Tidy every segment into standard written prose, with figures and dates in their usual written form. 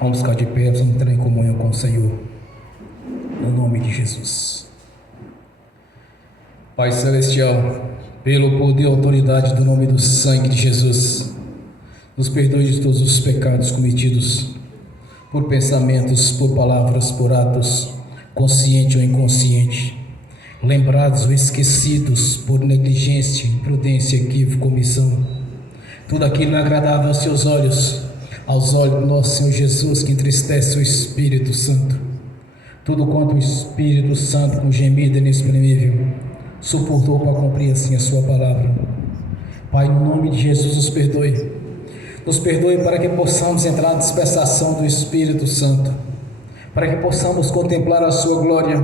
Vamos ficar de pé, vamos entrar em comunhão com o Senhor, no nome de Jesus. Pai Celestial, pelo poder e autoridade do nome do sangue de Jesus, nos perdoe de todos os pecados cometidos, por pensamentos, por palavras, por atos, consciente ou inconsciente, lembrados ou esquecidos, por negligência, imprudência, equívoco, omissão, tudo aquilo agradável aos seus olhos, aos olhos do nosso Senhor Jesus, que entristece o Espírito Santo, tudo quanto o Espírito Santo, com gemido inexprimível, suportou para cumprir assim a sua palavra. Pai, no nome de Jesus, nos perdoe para que possamos entrar na dispensação do Espírito Santo, para que possamos contemplar a sua glória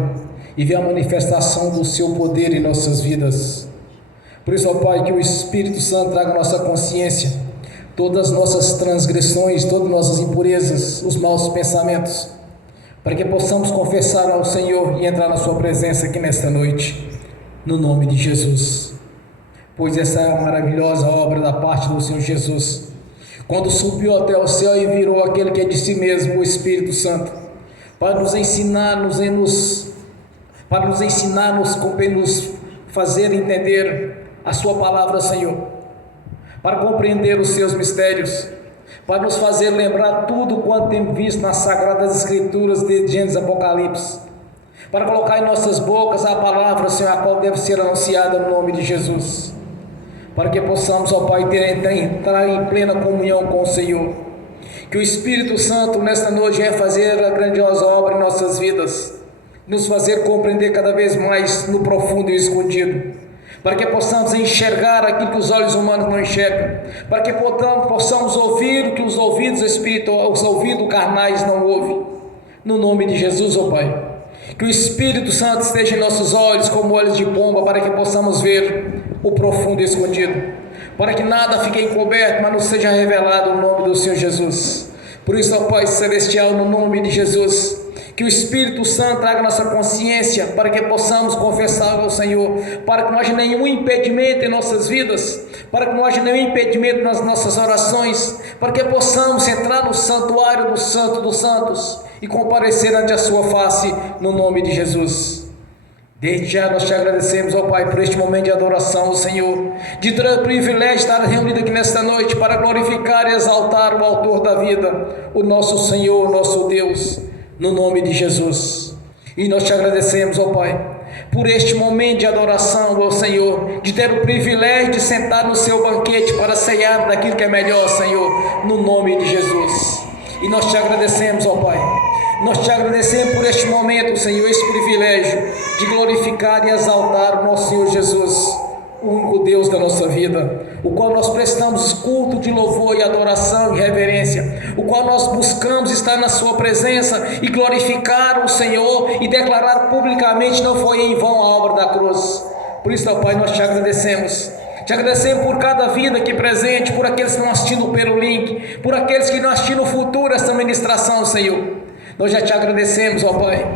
e ver a manifestação do seu poder em nossas vidas. Por isso, ó Pai, que o Espírito Santo traga à nossa consciência todas as nossas transgressões, todas as nossas impurezas, os maus pensamentos, para que possamos confessar ao Senhor e entrar na sua presença aqui nesta noite, no nome de Jesus. Pois essa é a maravilhosa obra da parte do Senhor Jesus, quando subiu até o céu e virou aquele que é de si mesmo, o Espírito Santo, para nos ensinar, nos fazer entender a sua palavra, Senhor, para compreender os seus mistérios, para nos fazer lembrar tudo quanto temos visto nas Sagradas Escrituras de Gênesis Apocalipse, para colocar em nossas bocas a palavra, Senhor, a qual deve ser anunciada no nome de Jesus, para que possamos, ó Pai, entrar em plena comunhão com o Senhor. Que o Espírito Santo nesta noite venha fazer a grandiosa obra em nossas vidas, nos fazer compreender cada vez mais no profundo e escondido, para que possamos enxergar aquilo que os olhos humanos não enxergam, para que possamos ouvir o que os ouvidos espirituais, os ouvidos carnais não ouvem, no nome de Jesus, ó Pai. Que o Espírito Santo esteja em nossos olhos como olhos de pomba, para que possamos ver o profundo e escondido, para que nada fique encoberto, mas não seja revelado no nome do Senhor Jesus. Por isso, ó Pai Celestial, no nome de Jesus, que o Espírito Santo traga nossa consciência, para que possamos confessar ao Senhor, para que não haja nenhum impedimento em nossas vidas, para que não haja nenhum impedimento nas nossas orações, para que possamos entrar no santuário do Santo dos Santos e comparecer ante a sua face, no nome de Jesus. Desde já nós te agradecemos, ó Pai, por este momento de adoração, Senhor, de ter o privilégio de estar reunido aqui nesta noite para glorificar e exaltar o autor da vida, o nosso Senhor, o nosso Deus, no nome de Jesus. E nós te agradecemos, ó Pai, por este momento de adoração, ó Senhor, de ter o privilégio de sentar no seu banquete para ceiar daquilo que é melhor, Senhor, no nome de Jesus. E nós te agradecemos, ó Pai, nós te agradecemos por este momento, Senhor, esse privilégio de glorificar e exaltar o nosso Senhor Jesus, o único Deus da nossa vida, o qual nós prestamos culto de louvor e adoração e reverência, o qual nós buscamos estar na sua presença e glorificar o Senhor e declarar publicamente: não foi em vão a obra da cruz. Por isso, ó Pai, nós te agradecemos. Te agradecemos por cada vida aqui presente, por aqueles que estão assistindo pelo link, por aqueles que não assistindo no futuro essa ministração, Senhor. Nós já te agradecemos, ó Pai.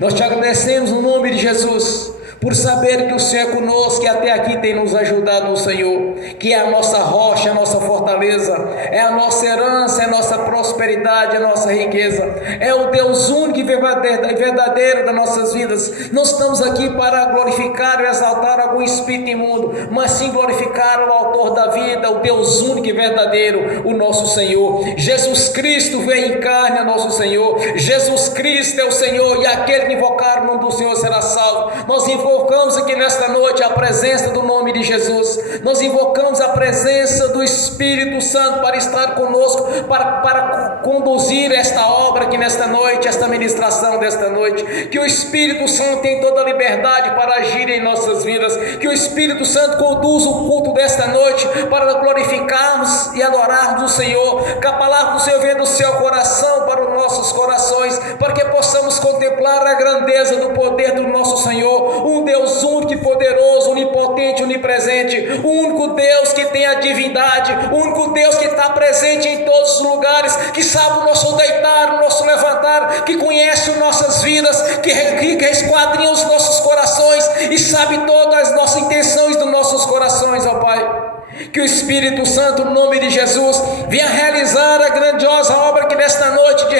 Nós te agradecemos no nome de Jesus, por saber que o Senhor é conosco e até aqui tem nos ajudado, o Senhor, que é a nossa rocha, a nossa fortaleza, é a nossa herança, é a nossa prosperidade, é a nossa riqueza, é o Deus único e verdadeiro das nossas vidas. Não estamos aqui para glorificar e exaltar algum espírito imundo, mas sim glorificar o autor da vida, o Deus único e verdadeiro, o nosso Senhor. Jesus Cristo veio em carne, a nosso Senhor. Jesus Cristo é o Senhor, e aquele que invocar o nome do Senhor será salvo. Nós invocamos aqui nesta noite a presença do nome de Jesus, nós invocamos a presença do Espírito Santo para estar conosco, para conduzir esta obra aqui nesta noite, esta ministração desta noite. Que o Espírito Santo tenha toda a liberdade para agir em nossas vidas, que o Espírito Santo conduza o culto desta noite para glorificarmos e adorarmos o Senhor, que a palavra do Senhor venha do seu coração para os nossos corações, para que possamos contemplar a grandeza do poder do nosso Senhor, um Deus único e poderoso, onipotente, onipresente, o único Deus que tem a divindade, o único Deus que está presente em todos os lugares, que sabe o nosso deitar, o nosso levantar, que conhece as nossas vidas, que esquadrinha os nossos corações e sabe todas as nossas intenções dos nossos corações, ó Pai. Que o Espírito Santo, no nome de Jesus, venha realizar a grandiosa obra que nesta noite de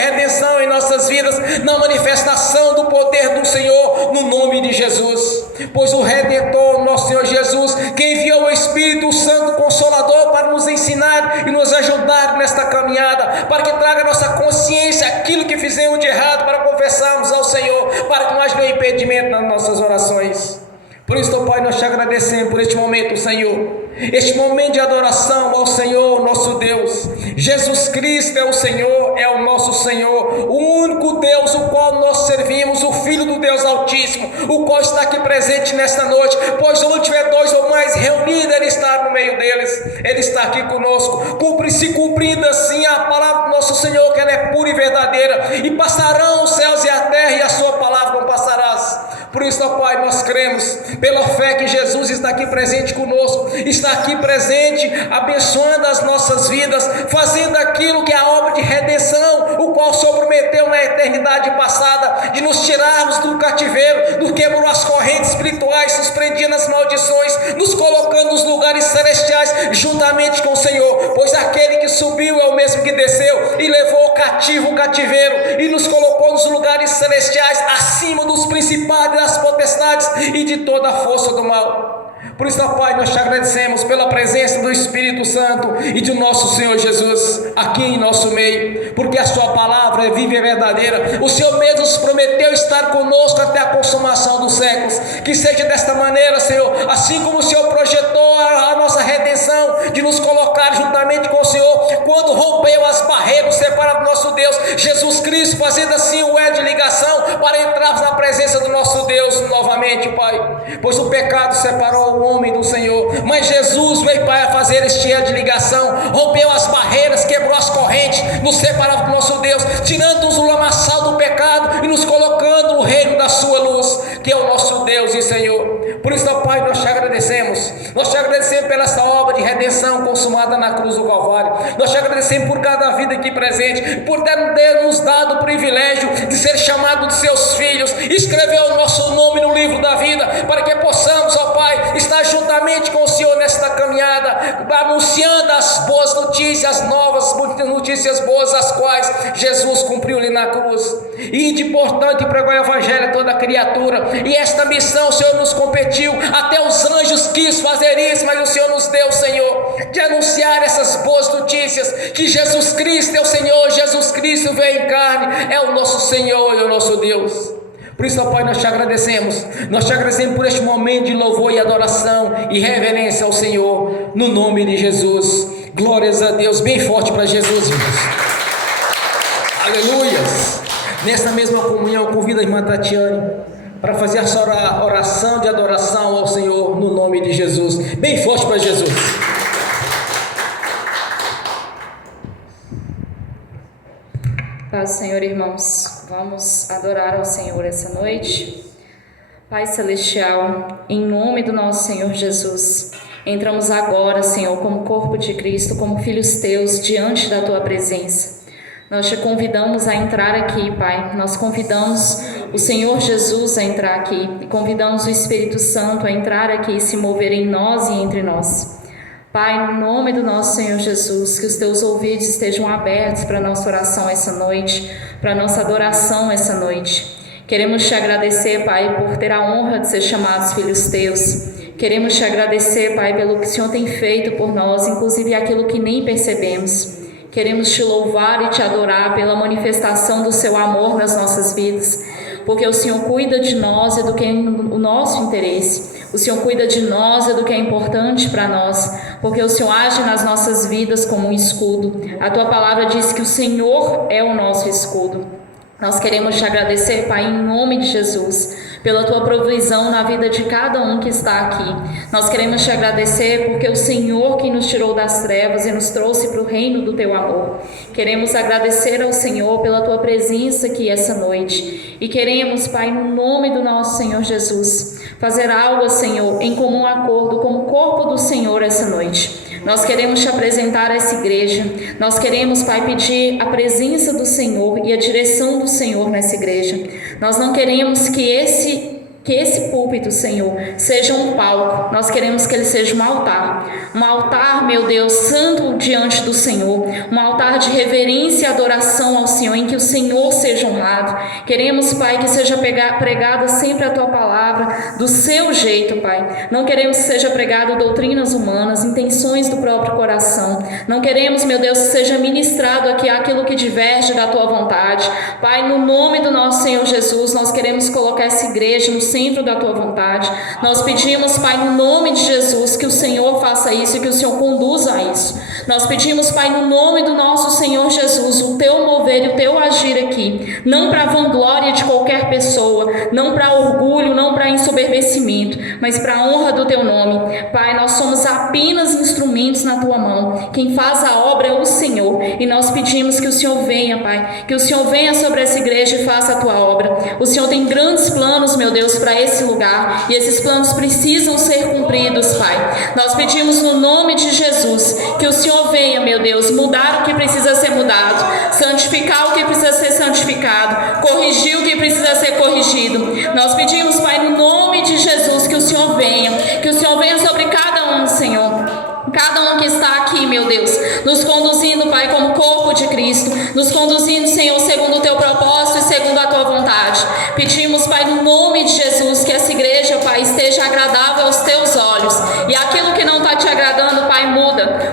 caminhada, para que traga à nossa consciência aquilo que fizemos de errado, para confessarmos ao Senhor, para que não haja nenhum impedimento nas nossas orações. Por isso, Pai, nós te agradecemos por este momento, Senhor, este momento de adoração ao Senhor, nosso Deus. Jesus Cristo é o Senhor, é o nosso Senhor, o único Deus o qual nós servimos, o Filho do Deus Altíssimo, o qual está aqui presente nesta noite, pois onde tiver dois ou mais reunidos, Ele está no meio deles, Ele está aqui conosco, se cumprindo assim a palavra do nosso Senhor, que ela é pura e verdadeira, e passarão os céus e a terra, e a sua palavra não passarás. Por isso, ó Pai, nós cremos, pela fé que Jesus está aqui presente conosco, está aqui presente, abençoando as nossas vidas, fazendo aquilo que é a obra de redenção, o qual o Senhor prometeu na eternidade passada, de nos tirarmos do cativeiro, do quebrou as correntes espirituais, nos prendia nas maldições, nos colocando nos lugares celestiais, juntamente com o Senhor, pois aquele que subiu é o mesmo que desceu, e levou cativo o cativeiro, e nos colocou nos lugares celestiais, acima dos principados, das potestades e de toda a força do mal. Por isso, ó Pai, nós te agradecemos pela presença do Espírito Santo e de nosso Senhor Jesus aqui em nosso meio, porque a sua palavra é viva e verdadeira. O Senhor mesmo nos prometeu estar conosco até a consumação dos séculos. Que seja desta maneira, Senhor, assim como o Senhor projetou a nossa redenção, de nos colocar juntamente com o Senhor, quando rompeu as barreiras separadas do nosso Deus, Jesus Cristo, fazendo assim um elo de ligação para entrarmos na presença do nosso Deus novamente, Pai, pois o pecado separou o homem do Senhor, mas Jesus veio, Pai, a fazer este elo de ligação, rompeu as barreiras, quebrou as correntes, nos separava do nosso Deus, tirando-nos do lamaçal do pecado e nos colocando no reino da sua luz, que é o nosso Deus e Senhor. Por isso, ó Pai, nós te agradecemos pela essa obra de redenção consumada na cruz do Calvário. Nós te agradecemos por cada vida aqui presente, por ter nos dado o privilégio de ser chamado de seus filhos, escrever o nosso nome no livro da vida, para que possamos, ó Pai, estar juntamente com o Senhor nesta caminhada, anunciando as boas notícias, as novas notícias boas, as quais Jesus cumpriu-lhe na cruz. E de importante pregar o evangelho a toda criatura, e esta missão o Senhor nos competiu, até os anjos quis fazer isso, mas o Senhor nos deu, Senhor, de anunciar essas boas notícias, que Jesus Cristo é o Senhor, Jesus Cristo veio em carne, é o nosso Senhor e o nosso Deus. Por isso, ó Pai, nós te agradecemos por este momento de louvor e adoração e reverência ao Senhor, no nome de Jesus. Glórias a Deus, bem forte para Jesus, irmãos. Aleluias. Nessa mesma comunhão, convido a irmã Tatiane para fazer a sua oração de adoração ao Senhor, no nome de Jesus. Bem forte para Jesus. Paz do Senhor, irmãos, vamos adorar ao Senhor essa noite. Pai Celestial, em nome do nosso Senhor Jesus, entramos agora, Senhor, como corpo de Cristo, como filhos teus, diante da tua presença. Nós te convidamos a entrar aqui, Pai. Nós convidamos o Senhor Jesus a entrar aqui e convidamos o Espírito Santo a entrar aqui e se mover em nós e entre nós. Pai, no nome do nosso Senhor Jesus, que os teus ouvidos estejam abertos para a nossa oração essa noite, para a nossa adoração essa noite. Queremos te agradecer, Pai, por ter a honra de ser chamados filhos teus. Queremos te agradecer, Pai, pelo que o Senhor tem feito por nós, inclusive aquilo que nem percebemos. Queremos te louvar e te adorar pela manifestação do seu amor nas nossas vidas, porque o Senhor cuida de nós e do que é o nosso interesse. O Senhor cuida de nós e do que é importante para nós, porque o Senhor age nas nossas vidas como um escudo. A tua palavra diz que o Senhor é o nosso escudo. Nós queremos te agradecer, Pai, em nome de Jesus, pela tua provisão na vida de cada um que está aqui. Nós queremos te agradecer porque o Senhor que nos tirou das trevas e nos trouxe para o reino do teu amor. Queremos agradecer ao Senhor pela tua presença aqui essa noite. E queremos, Pai, no nome do nosso Senhor Jesus, fazer algo, Senhor, em comum acordo com o corpo do Senhor essa noite. Nós queremos te apresentar a essa igreja. Nós queremos, Pai, pedir a presença do Senhor e a direção do Senhor nessa igreja. Nós não queremos que esse que esse púlpito, Senhor, seja um palco. Nós queremos que ele seja um altar, meu Deus, santo diante do Senhor, um altar de reverência e adoração ao Senhor, em que o Senhor seja honrado. Queremos, Pai, que seja pregada sempre a Tua palavra, do seu jeito, Pai. Não queremos que seja pregado doutrinas humanas, intenções do próprio coração. Não queremos, meu Deus, que seja ministrado aqui aquilo que diverge da Tua vontade. Pai, no nome do nosso Senhor Jesus, nós queremos colocar essa igreja no centro da Tua vontade. Nós pedimos, Pai, no nome de Jesus, que o Senhor faça isso e que o Senhor conduza a isso. Nós pedimos, Pai, no nome do nosso Senhor Jesus, o Teu mover e o Teu agir aqui, não para a vanglória de qualquer pessoa, não para orgulho, não para ensoberbecimento, mas para a honra do Teu nome. Pai, nós somos apenas instrumentos na Tua mão. Quem faz a obra é o Senhor, e nós pedimos que o Senhor venha, Pai, que o Senhor venha sobre essa igreja e faça a Tua obra. O Senhor tem grandes planos, meu Deus, para esse lugar, e esses planos precisam ser cumpridos, Pai. Nós pedimos no nome de Jesus que o Senhor venha, meu Deus, mudar o que precisa ser mudado, santificar o que precisa ser santificado, corrigir o que precisa ser corrigido. Nós pedimos, Pai, no nome de Jesus, que o Senhor venha sobre cada um, Senhor. Cada um que está aqui, meu Deus, nos conduzindo, Pai, como corpo de Cristo, nos conduzindo, Senhor, segundo o Teu propósito e segundo a Tua vontade. Pedimos, Pai, no nome de Jesus, que essa igreja, Pai, esteja agradável aos Teus olhos, e aquilo que não está Te agradando, Pai,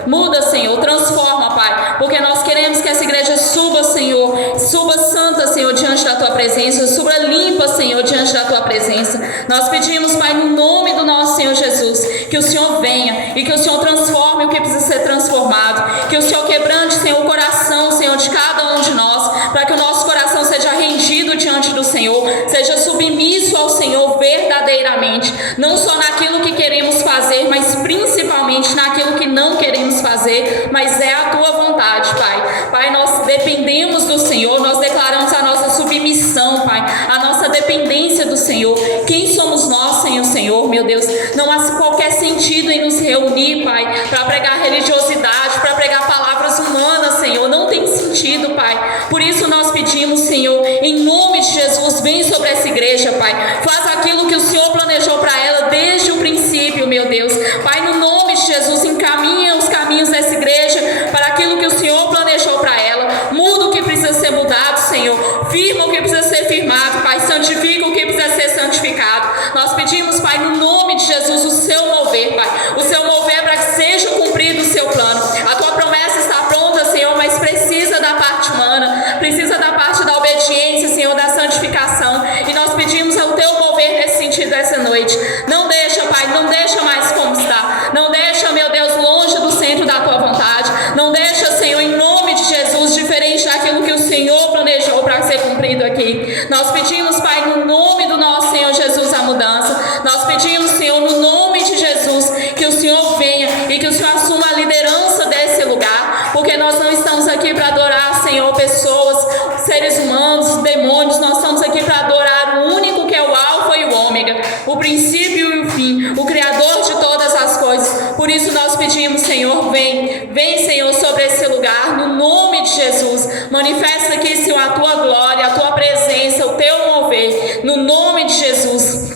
muda, Senhor, transforma, Pai, porque nós queremos que essa igreja suba, Senhor, suba santa, Senhor, diante da Tua presença, suba limpa, Senhor, diante da Tua presença. Nós pedimos, Pai, no nome do nosso Senhor Jesus, que o Senhor venha e que o Senhor transforme o que precisa ser transformado, que o Senhor quebrante, Senhor, o coração, Senhor, de cada um de nós, para que o nosso coração seja rendido diante do Senhor, seja submisso ao Senhor verdadeiramente, não só naquilo que queremos fazer, mas principalmente naquilo que não queremos fazer, mas é a Tua vontade, Pai. Pai, nós dependemos do Senhor, nós declaramos a nossa submissão, Pai, a nossa dependência do Senhor. Quem somos nós sem o Senhor, meu Deus? Não há qualquer sentido em nos reunir, Pai, para pregar religiosidade, para pregar palavras humanas, Senhor. Não tem sentido, Pai. Por isso nós pedimos, Senhor, em nome de Jesus, vem sobre essa igreja, Pai. Faz aquilo que o Senhor planejou para ela desde o princípio, meu Deus. Pai, no nome de Jesus, encaminha os caminhos dessa igreja para aquilo que o Senhor planejou para ela. Muda o que precisa ser mudado, Senhor. Firma o que precisa ser firmado, Pai. Santifica o que precisa ser santificado. Nós pedimos, Pai, no nome de Jesus, o Seu mover, Pai. O Seu mover para que seja cumprido o Seu plano. A Tua promessa está pronta, Senhor, mas precisa da parte humana, precisa da parte da obediência, Senhor, da santificação. E nós pedimos o Teu mover nesse sentido essa noite. Não deixa, Pai, não deixa mais como está. Não deixa, meu Deus, longe do centro da Tua vontade. Não deixa, Senhor, em nome de Jesus, diferente daquilo que o Senhor planejou para ser cumprido aqui. Nós pedimos, Pai, no nome do nosso Senhor Jesus, a mudança. Nós pedimos, Senhor, no nome de Jesus, que o Senhor venha e que o Senhor assuma a liderança desse lugar, porque nós não estamos aqui para adorar, Senhor, pessoas, seres humanos, demônios. Nós estamos aqui para adorar o único que é o Alfa e o Ômega, o princípio e o fim, o Criador de todas as coisas. Por isso nós pedimos, Senhor, vem, Senhor, sobre esse lugar, no nome de Jesus. Manifesta aqui, Senhor, a Tua glória, a Tua presença, o Teu mover, no nome de Jesus.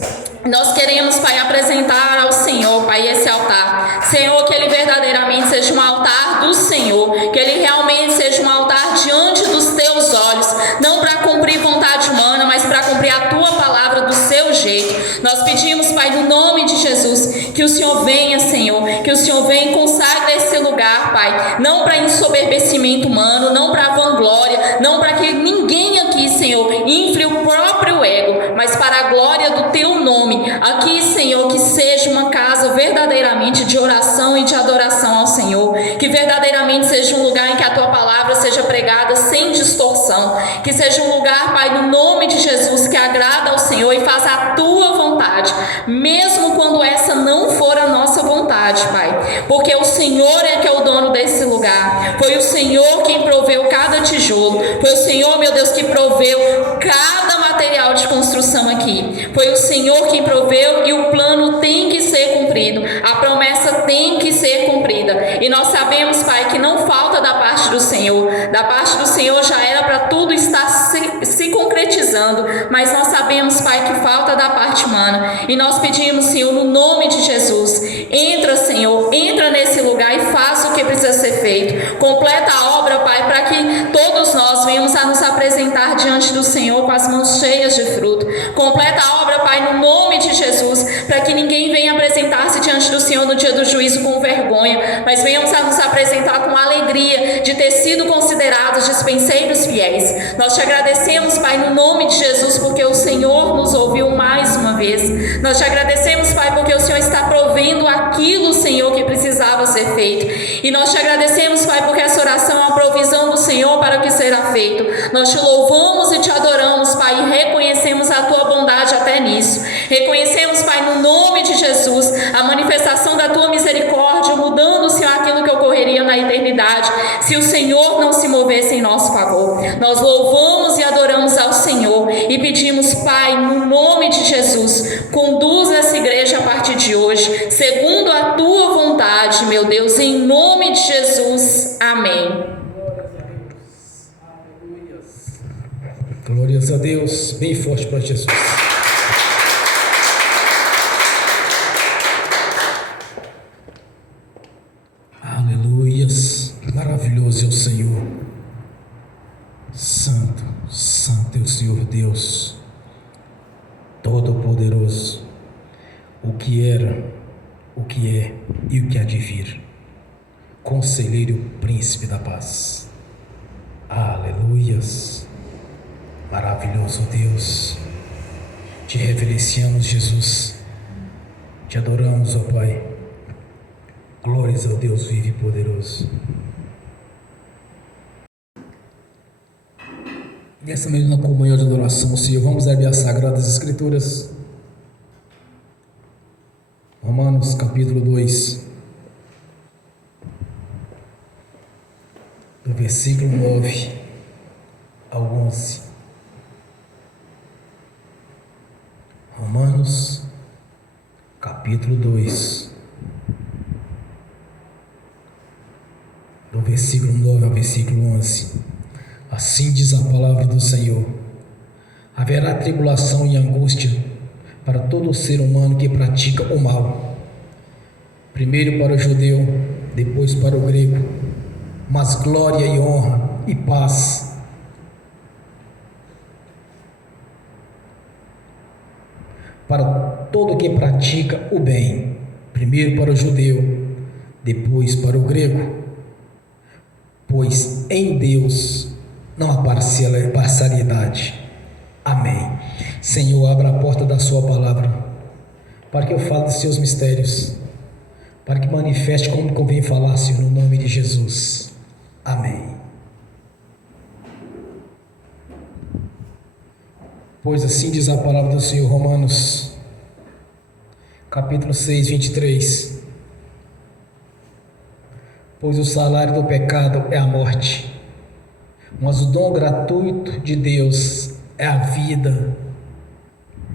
Nós queremos, Pai, apresentar ao Senhor, Pai, esse altar. Senhor, que ele verdadeiramente seja um altar do Senhor, que ele realmente seja um altar diante dos Teus olhos, não para cumprir vontade humana, mas para cumprir a Tua palavra do Seu jeito. Nós pedimos, Pai, no nome de Jesus, que o Senhor venha, Senhor, que o Senhor venha e consagre esse lugar, Pai, não para ensoberbecimento humano, não para vanglória, não para que ninguém aqui, Senhor, infle o próprio ego, mas para a glória do Teu nome. Aqui, Senhor, que seja uma casa verdadeiramente de oração e de adoração ao Senhor, que verdadeiramente seja um lugar em que a Tua palavra seja pregada sem distorção, que seja um lugar, Pai, no nome de Jesus, que agrada ao Senhor e faça a Tua vontade, mesmo quando essa não for a nossa vontade, Pai, porque o Senhor é que é o dono desse lugar. Foi o Senhor quem proveu cada tijolo, foi o Senhor, meu Deus, que proveu cada material de construção aqui, foi o Senhor quem proveu, e o plano tem que ser cumprido, a promessa tem que ser cumprida, e nós sabemos, Pai, que não falta da parte do Senhor já era para tudo estar se concretizando precisando, mas nós sabemos, Pai, que falta da parte humana, e nós pedimos, Senhor, no nome de Jesus, entra, Senhor, entra nesse lugar e faça o que precisa ser feito, completa a obra, Pai, para que todos nós venhamos a nos apresentar diante do Senhor com as mãos cheias de fruto. Completa a obra, Pai, no nome de Jesus, para que ninguém venha apresentar-se diante do Senhor no dia do juízo com vergonha, mas venhamos a nos apresentar com alegria de ter sido considerados dispenseiros fiéis. Nós te agradecemos, Pai, no nome de Jesus, porque o Senhor nos ouviu mais uma vez. Nós te agradecemos, Pai, porque o Senhor está provendo aquilo, Senhor, que precisava ser feito. E nós te agradecemos, Pai, porque essa oração é uma provisão do Senhor para o que será feito. Nós te louvamos e te adoramos, Pai, e reconhecemos a tua bondade até nisso. Reconhecemos, Pai, no nome de Jesus, a manifestação da tua misericórdia, mudando, Senhor, aquilo que ocorreria na eternidade, se o Senhor não se movesse em nosso favor. Nós louvamos e adoramos ao Senhor e pedimos, Pai, no nome de Jesus, conduza essa igreja a partir de hoje, segundo a tua vontade, meu Deus, em nome de Jesus. Amém. Glórias a Deus, bem forte para Jesus. Aleluias, maravilhoso é o Senhor. Santo, santo é o Senhor Deus, Todo-Poderoso, o que era, o que é e o que há de vir. Conselheiro, Príncipe da Paz. Aleluias. Maravilhoso Deus, te reverenciamos, Jesus, te adoramos, ó Pai. Glórias ao Deus vivo e poderoso. Nessa mesma comunhão de adoração, Senhor, vamos abrir as Sagradas Escrituras. Romanos capítulo 2, do versículo 9 ao 11. Romanos, capítulo 2, do versículo 9 ao versículo 11. Assim diz a palavra do Senhor: haverá tribulação e angústia para todo ser humano que pratica o mal, primeiro para o judeu, depois para o grego, mas glória e honra e paz para todo que pratica o bem, primeiro para o judeu, depois para o grego, pois em Deus não há parcialidade. Amém. Senhor, abra a porta da sua palavra, para que eu fale dos seus mistérios, para que manifeste como convém falar, Senhor, no nome de Jesus. Amém. Pois assim diz a palavra do Senhor, Romanos, capítulo 6, 23. Pois o salário do pecado é a morte, mas o dom gratuito de Deus é a vida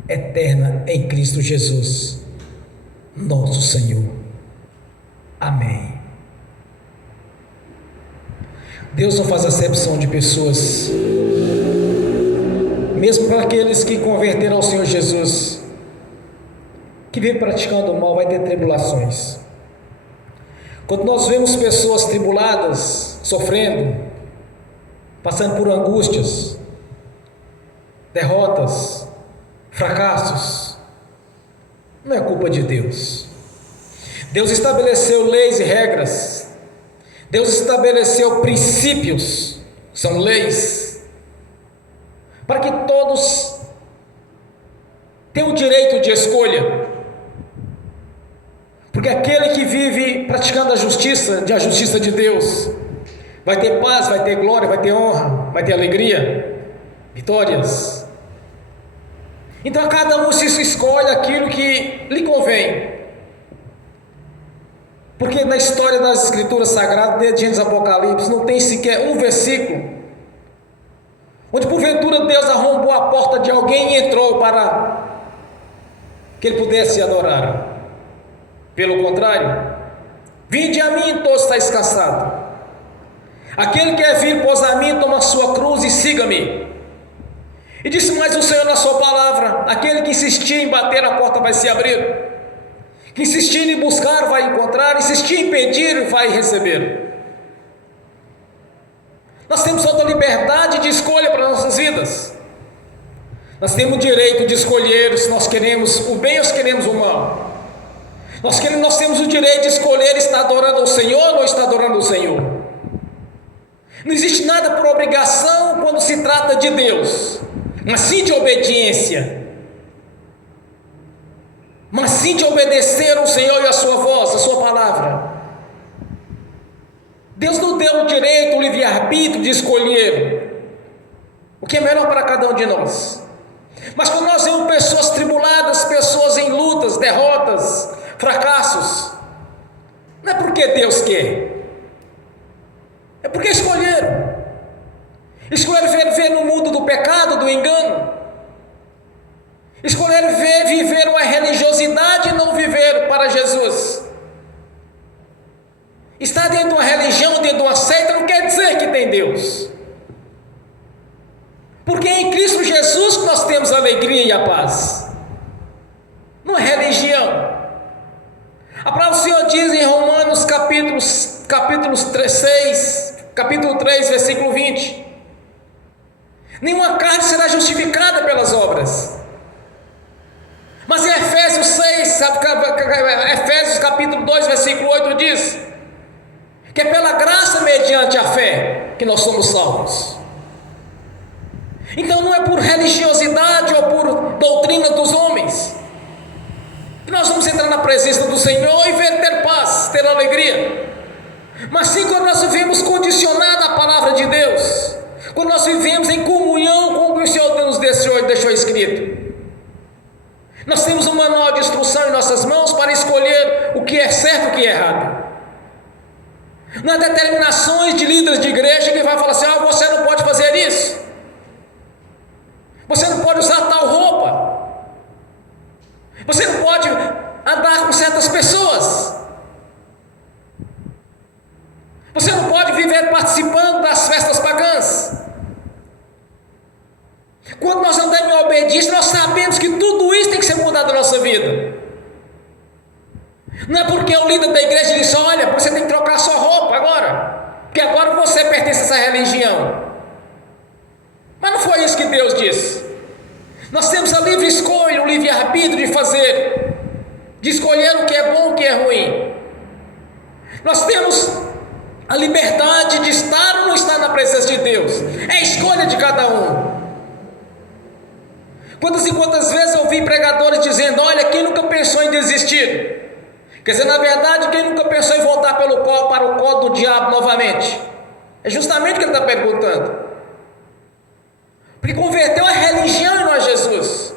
eterna em Cristo Jesus, nosso Senhor. Amém. Deus não faz acepção de pessoas. Mesmo para aqueles que converteram ao Senhor Jesus, que vem praticando o mal, vai ter tribulações. Quando nós vemos pessoas tribuladas, sofrendo, passando por angústias, derrotas, fracassos, não é culpa de Deus. Deus estabeleceu leis e regras. Deus estabeleceu princípios, são leis, para que todos tenham o direito de escolha. Porque aquele que vive praticando a justiça de Deus, vai ter paz, vai ter glória, vai ter honra, vai ter alegria, vitórias. Então cada um se escolhe aquilo que lhe convém. Porque na história das Escrituras Sagradas, desde Gênesis Apocalipse, não tem sequer um versículo onde porventura Deus arrombou a porta de alguém e entrou para que ele pudesse adorar. Pelo contrário, vinde a mim, todos estáis cansados. Aquele que quer vir, pôs a mim, toma a sua cruz e siga-me. E disse mais o Senhor na sua palavra: aquele que insistir em bater, a porta vai se abrir. Que insistir em buscar, vai encontrar. Insistir em pedir, vai receber. Nós temos toda a liberdade de escolha para nossas vidas. Nós temos o direito de escolher se nós queremos o bem ou se queremos o mal. Nós temos o direito de escolher estar adorando ao Senhor ou estar adorando ao Senhor. Não existe nada por obrigação quando se trata de Deus, mas sim de obediência, mas sim de obedecer ao Senhor e a sua voz, a sua palavra. Deus nos deu o direito, o livre-arbítrio de escolher o que é melhor para cada um de nós. Mas quando nós vemos pessoas tribuladas, pessoas em lutas, derrotas, fracassos, não é porque Deus quer, é porque escolheram viver no mundo do pecado, do engano, escolheram viver uma religiosidade e não viver para Jesus. Estar dentro de uma religião, dentro de uma seita, não quer dizer que tem Deus, porque é em Cristo Jesus que nós temos a alegria e a paz, não é religião. A palavra do Senhor diz em Romanos capítulo 3, versículo 20: nenhuma carne será justificada pelas obras. Mas em Efésios 6, Efésios capítulo 2, versículo 8 diz que é pela graça mediante a fé que nós somos salvos. Então não é por religiosidade ou por doutrina dos homens que nós vamos entrar na presença do Senhor e ter paz, ter alegria. Mas sim quando nós vivemos condicionado à palavra de Deus, quando nós vivemos em comunhão com o que o Senhor nos deixou escrito. Nós temos um manual de instrução em nossas mãos para escolher o que é certo e o que é errado. Não é determinações de líderes de igreja que vai falar assim: você não pode fazer isso, você não pode usar tal roupa, você não pode andar com certas pessoas, você não pode viver participando das festas pagãs. Quando nós andamos em obediência, nós sabemos que tudo isso tem que ser mudado na nossa vida. Não é porque o líder da igreja disse: olha, você tem que trocar sua roupa agora, porque agora você pertence a essa religião. Mas não foi isso que Deus disse. Nós temos a livre escolha, o livre-arbítrio de escolher o que é bom e o que é ruim. Nós temos a liberdade de estar ou não estar na presença de Deus. É a escolha de cada um. Quantas e quantas vezes eu vi pregadores dizendo: olha, quem nunca pensou em desistir? Quer dizer, na verdade, quem nunca pensou em voltar para o colo do diabo novamente? É justamente o que ele está perguntando. Porque converteu a religião e não a Jesus.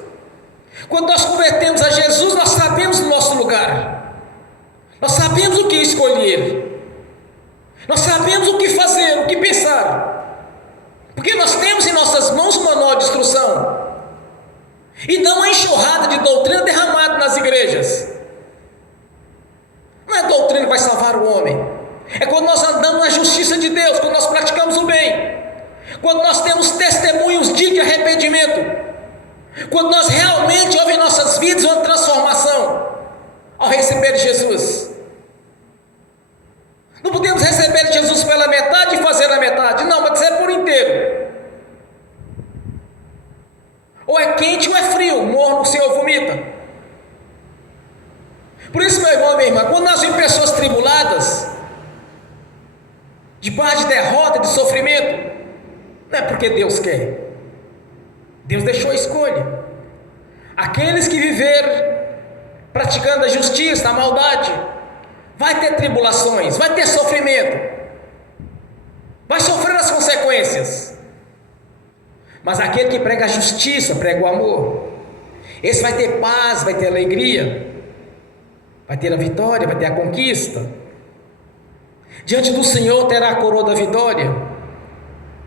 Quando nós convertemos a Jesus, nós sabemos o nosso lugar, nós sabemos o que escolher, nós sabemos o que fazer, o que pensar, porque nós temos em nossas mãos um manual de instrução, e não a enxurrada de doutrina derramada nas igrejas. Não é a doutrina que vai salvar o homem, é quando nós andamos na justiça de Deus, quando nós praticamos o bem, quando nós temos testemunhos de arrependimento, quando nós realmente houve em nossas vidas uma transformação ao receber Jesus. Não podemos receber Jesus pela metade e fazer a metade, não, mas é por inteiro. Ou é quente ou é frio, morno o Senhor vomita. Por isso, meu irmão, minha irmã, quando nós vemos pessoas tribuladas, debaixo de derrota, de sofrimento, não é porque Deus quer. Deus deixou a escolha. Aqueles que viver praticando a justiça, a maldade, vai ter tribulações, vai ter sofrimento, vai sofrer as consequências. Mas aquele que prega a justiça, prega o amor, esse vai ter paz, vai ter alegria, vai ter a vitória, vai ter a conquista. Diante do Senhor terá a coroa da vitória,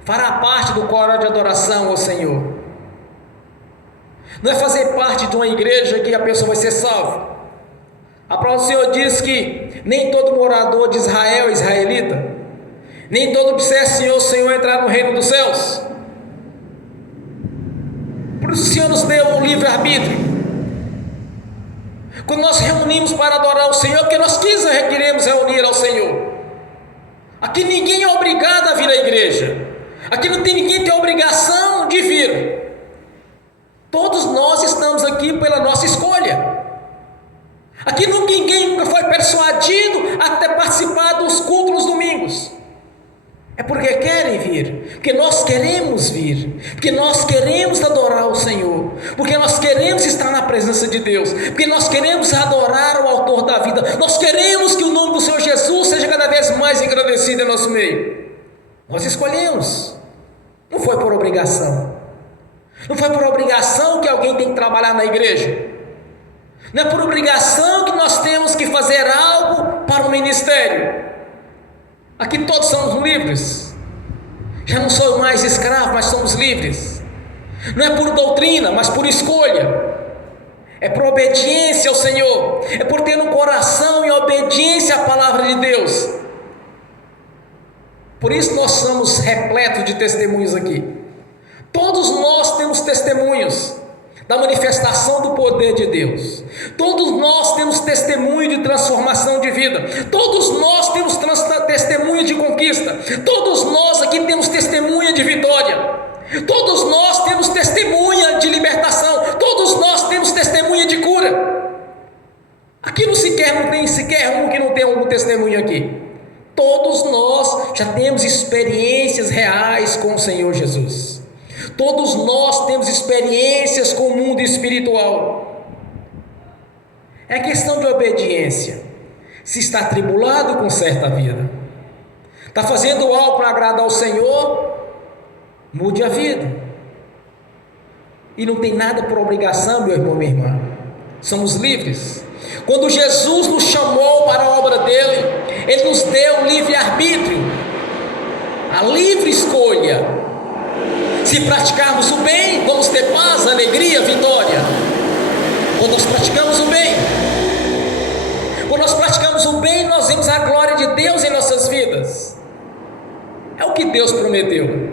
fará parte do coral de adoração ao Senhor. Não é fazer parte de uma igreja que a pessoa vai ser salva. A palavra do Senhor diz que nem todo morador de Israel é israelita, nem todo que disser Senhor, Senhor entrar no reino dos céus. livre-arbítrio. Quando nós reunimos para adorar o Senhor, porque nós queremos reunir ao Senhor. Aqui ninguém é obrigado a vir à igreja. Aqui não tem ninguém que tem obrigação de vir. Todos nós estamos aqui pela nossa escolha. Aqui ninguém nunca foi persuadido a ter participado dos cultos nos domingos. É porque querem vir, porque nós queremos vir, porque nós queremos adorar o Senhor, porque nós queremos estar na presença de Deus, porque nós queremos adorar o autor da vida, nós queremos que o nome do Senhor Jesus seja cada vez mais engrandecido em nosso meio. Nós escolhemos, não foi por obrigação, não foi por obrigação que alguém tem que trabalhar na igreja, não é por obrigação que nós temos que fazer algo para o ministério. Aqui todos somos livres. Já não sou mais escravo, mas somos livres. Não é por doutrina, mas por escolha. É por obediência ao Senhor. É por ter um coração em obediência à palavra de Deus. Por isso nós somos repletos de testemunhos aqui. Todos nós temos testemunhos da manifestação do poder de Deus. Todos nós temos testemunho de transformação de vida. Todos nós temos testemunho de conquista. Todos nós aqui temos testemunha de vitória. Todos nós temos testemunha de libertação. Todos nós temos testemunha de cura. Aqui não tem sequer um que não tem algum testemunho aqui. Todos nós já temos experiências reais com o Senhor Jesus. Todos nós temos experiências com o mundo espiritual. É questão de obediência. Se está atribulado, conserta a vida. Está fazendo algo para agradar ao Senhor, mude a vida. E não tem nada por obrigação, meu irmão, minha irmã. Somos livres. Quando Jesus nos chamou para a obra dele, Ele nos deu livre-arbítrio, a livre escolha. Se praticarmos o bem, vamos ter paz, alegria, vitória. Quando nós praticamos o bem, quando nós praticamos o bem, nós vemos a glória de Deus em nossas vidas. É o que Deus prometeu.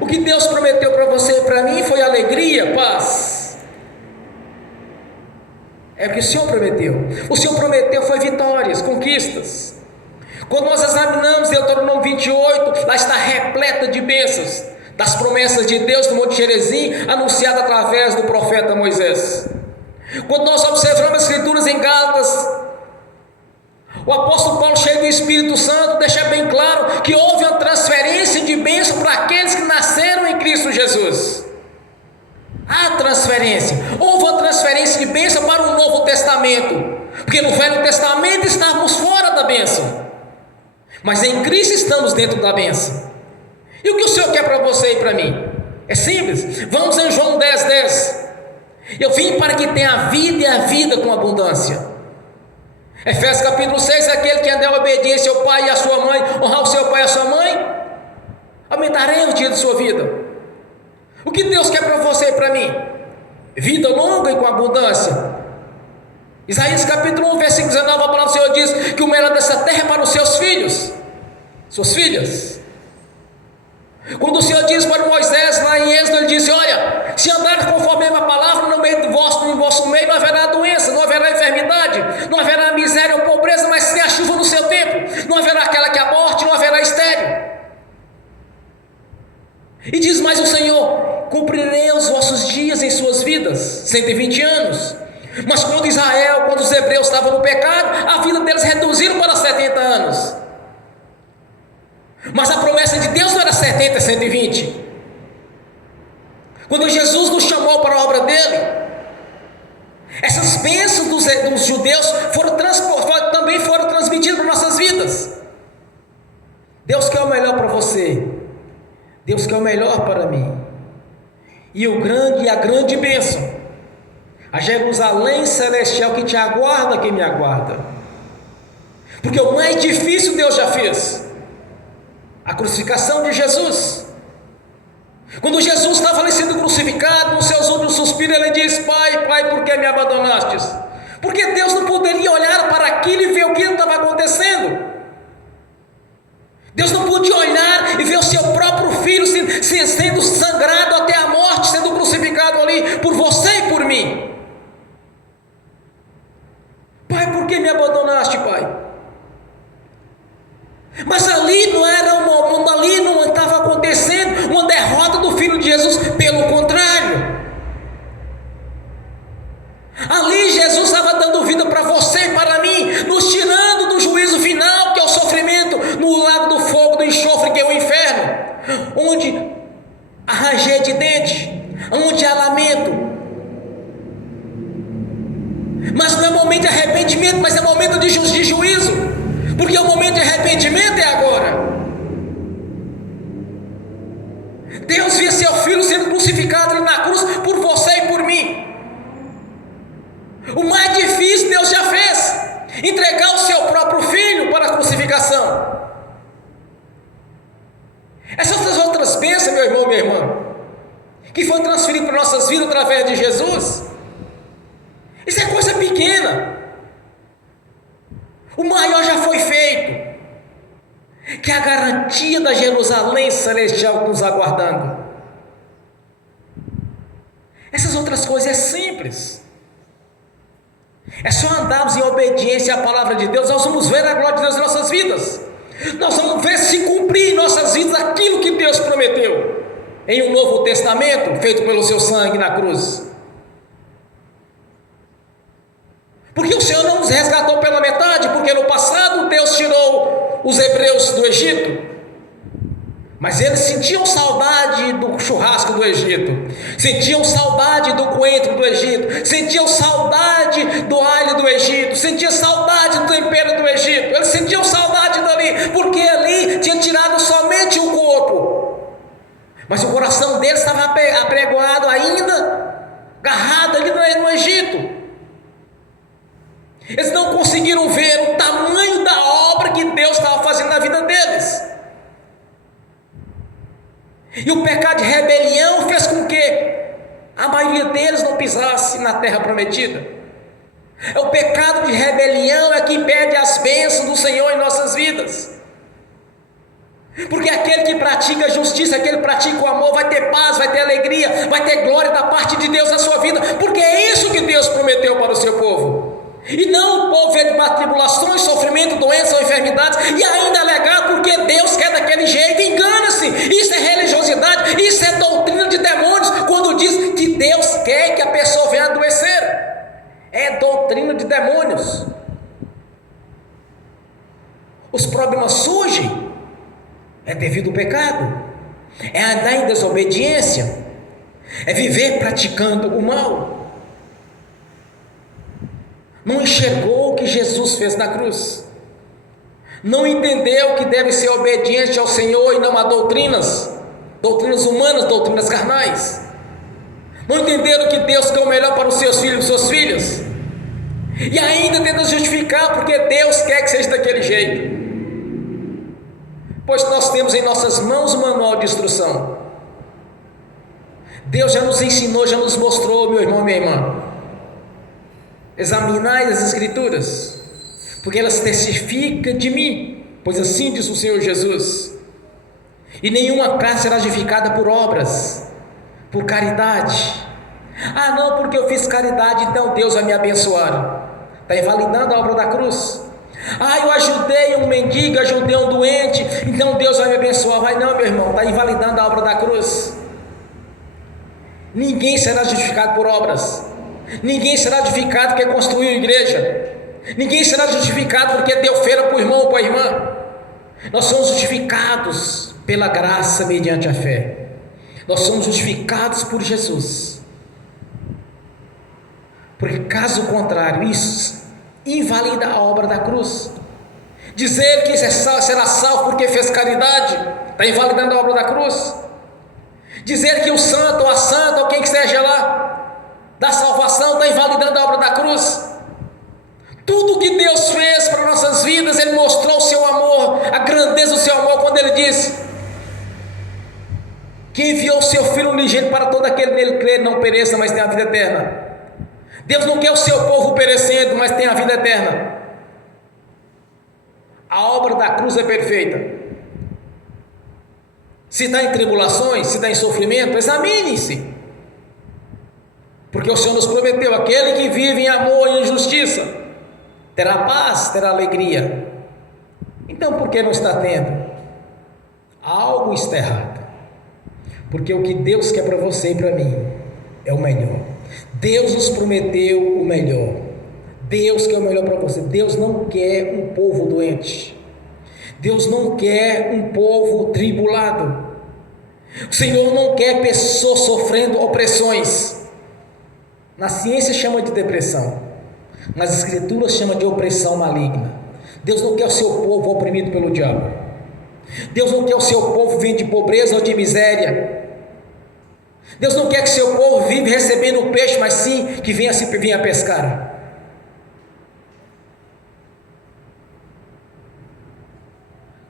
O que Deus prometeu para você e para mim foi alegria, paz. É o que o Senhor prometeu. O Senhor prometeu foi vitórias, conquistas. Quando nós examinamos Deuteronômio 28, lá está repleta de bênçãos, das promessas de Deus no Monte Gerizim, anunciada através do profeta Moisés. Quando nós observamos as Escrituras em Gálatas, o apóstolo Paulo, cheio do Espírito Santo, deixa bem claro que houve uma transferência de bênção para aqueles que nasceram em Cristo Jesus. Há transferência, houve uma transferência de bênção para o Novo Testamento, porque no Velho Testamento estávamos fora da bênção, mas em Cristo estamos dentro da bênção. E o que o Senhor quer para você e para mim? É simples. Vamos em João 10:10. Eu vim para que tenha vida e a vida com abundância. Efésios capítulo 6, aquele que anda em obediência ao pai e à sua mãe, honrar o seu pai e a sua mãe, aumentarei os dias de sua vida. O que Deus quer para você e para mim? Vida longa e com abundância. Isaías capítulo 1, versículo 19, a palavra do Senhor diz que o melhor dessa terra é para os seus filhos, suas filhas. Quando o Senhor diz para Moisés lá em Êxodo, Ele disse: olha, se andares conforme a minha palavra, no vosso meio não haverá doença, não haverá enfermidade, não haverá miséria ou pobreza, mas sim a chuva no seu tempo, não haverá aquela que aborte, não haverá estéril. E diz mais o Senhor: cumprirei os vossos dias em suas vidas, 120 anos. Mas quando os hebreus estavam no pecado, a vida deles reduziram para 70 anos. Mas a promessa de Deus não era 70, 120. Quando Jesus nos chamou para a obra dele, essas bênçãos dos judeus também foram transmitidas para nossas vidas. Deus quer o melhor para você, Deus quer o melhor para mim. E a grande bênção, a Jerusalém celestial que te aguarda, que me aguarda. Porque o mais difícil Deus já fez, a crucificação de Jesus. Quando Jesus estava ali sendo crucificado, nos seus últimos suspiros, ele diz: Pai, Pai, por que me abandonastes? Porque Deus não poderia olhar para aquilo e ver o que estava acontecendo. Deus não podia olhar e ver o seu próprio filho sendo sangrado até a morte, sendo crucificado ali, onde há ranger de dente, onde há lamento. Mas não é momento de arrependimento, mas é momento de juízo, porque o momento de arrependimento é agora. Deus vê seu filho sendo crucificado ali na cruz por você e por mim. O mais difícil Deus já fez, entregar o seu próprio filho para a crucificação. Essas outras bênçãos, meu irmão, minha irmã, que foi transferido para nossas vidas através de Jesus, isso é coisa pequena. O maior já foi feito, que é a garantia da Jerusalém celestial nos aguardando. Essas outras coisas é simples. É só andarmos em obediência à palavra de Deus, nós vamos ver a glória de Deus em nossas vidas. Nós vamos ver se cumprir em nossas vidas aquilo que Deus prometeu em um novo testamento, feito pelo seu sangue na cruz. Porque o Senhor não nos resgatou pela metade, porque no passado Deus tirou os hebreus do Egito, mas eles sentiam saudade do churrasco do Egito, sentiam saudade do coentro do Egito, sentiam saudade do alho do Egito, sentiam saudade do tempero do Egito, eles sentiam saudade dali, porque ali tinha tirado somente o corpo, mas o coração deles estava apregoado ainda, agarrado ali no Egito. Eles não conseguiram ver o tamanho da obra que Deus estava fazendo na vida deles. E o pecado de rebelião fez com que a maioria deles não pisasse na terra prometida. O pecado de rebelião é que impede as bênçãos do Senhor em nossas vidas. Porque aquele que pratica a justiça, aquele que pratica o amor, vai ter paz, vai ter alegria, vai ter glória da parte de Deus na sua vida, porque é isso que Deus prometeu para o seu povo. E não o povo ver de tribulações, sofrimento, doença ou enfermidades e ainda alegar porque Deus quer daquele jeito. Engana-se, isso é religiosidade, isso é doutrina de demônios, quando diz que Deus quer que a pessoa venha adoecer. É doutrina de demônios. Os problemas surgem é devido ao pecado, é andar em desobediência, é viver praticando o mal. Não enxergou o que Jesus fez na cruz, não entendeu que deve ser obediente ao Senhor e não a doutrinas humanas, doutrinas carnais. Não entenderam que Deus quer o melhor para os seus filhos e suas filhas, e ainda tenta justificar porque Deus quer que seja daquele jeito. Pois nós temos em nossas mãos o manual de instrução. Deus já nos ensinou, já nos mostrou, meu irmão, minha irmã. Examinai as Escrituras, porque elas testificam de mim, pois assim diz o Senhor Jesus. E nenhuma casa será edificada por obras, por caridade. Ah não, porque eu fiz caridade, então Deus vai me abençoar. Está invalidando a obra da cruz. Ah, eu ajudei um mendigo, ajudei um doente, então Deus vai me abençoar. Vai não, meu irmão, está invalidando a obra da cruz. Ninguém será justificado por obras. Ninguém será justificado porque construiu igreja. Ninguém será justificado porque deu feira para o irmão ou para a irmã. Nós somos justificados pela graça mediante a fé. Nós somos justificados por Jesus. Porque caso contrário, isso invalida a obra da cruz. Dizer que será salvo porque fez caridade, está invalidando a obra da cruz. Dizer que o santo ou a santa ou quem que seja lá da salvação está invalidando a obra da cruz. Tudo que Deus fez para nossas vidas, Ele mostrou o seu amor, a grandeza do seu amor, quando Ele disse que enviou o seu Filho unigênito para todo aquele nele crer, não pereça, mas tenha a vida eterna. Deus não quer o seu povo perecendo, mas tenha a vida eterna. A obra da cruz é perfeita. Se está em tribulações, se está em sofrimento, examine-se, porque o Senhor nos prometeu: aquele que vive em amor e em justiça terá paz, terá alegria. Então por que não está tendo? Algo está errado, porque o que Deus quer para você e para mim é o melhor. Deus nos prometeu o melhor. Deus quer o melhor para você. Deus não quer um povo doente. Deus não quer um povo tribulado. O Senhor não quer pessoas sofrendo opressões. Na ciência chama de depressão, nas escrituras chama de opressão maligna. Deus não quer o seu povo oprimido pelo diabo. Deus não quer o seu povo vivendo de pobreza ou de miséria. Deus não quer que o seu povo vive recebendo o peixe, mas sim que venha pescar.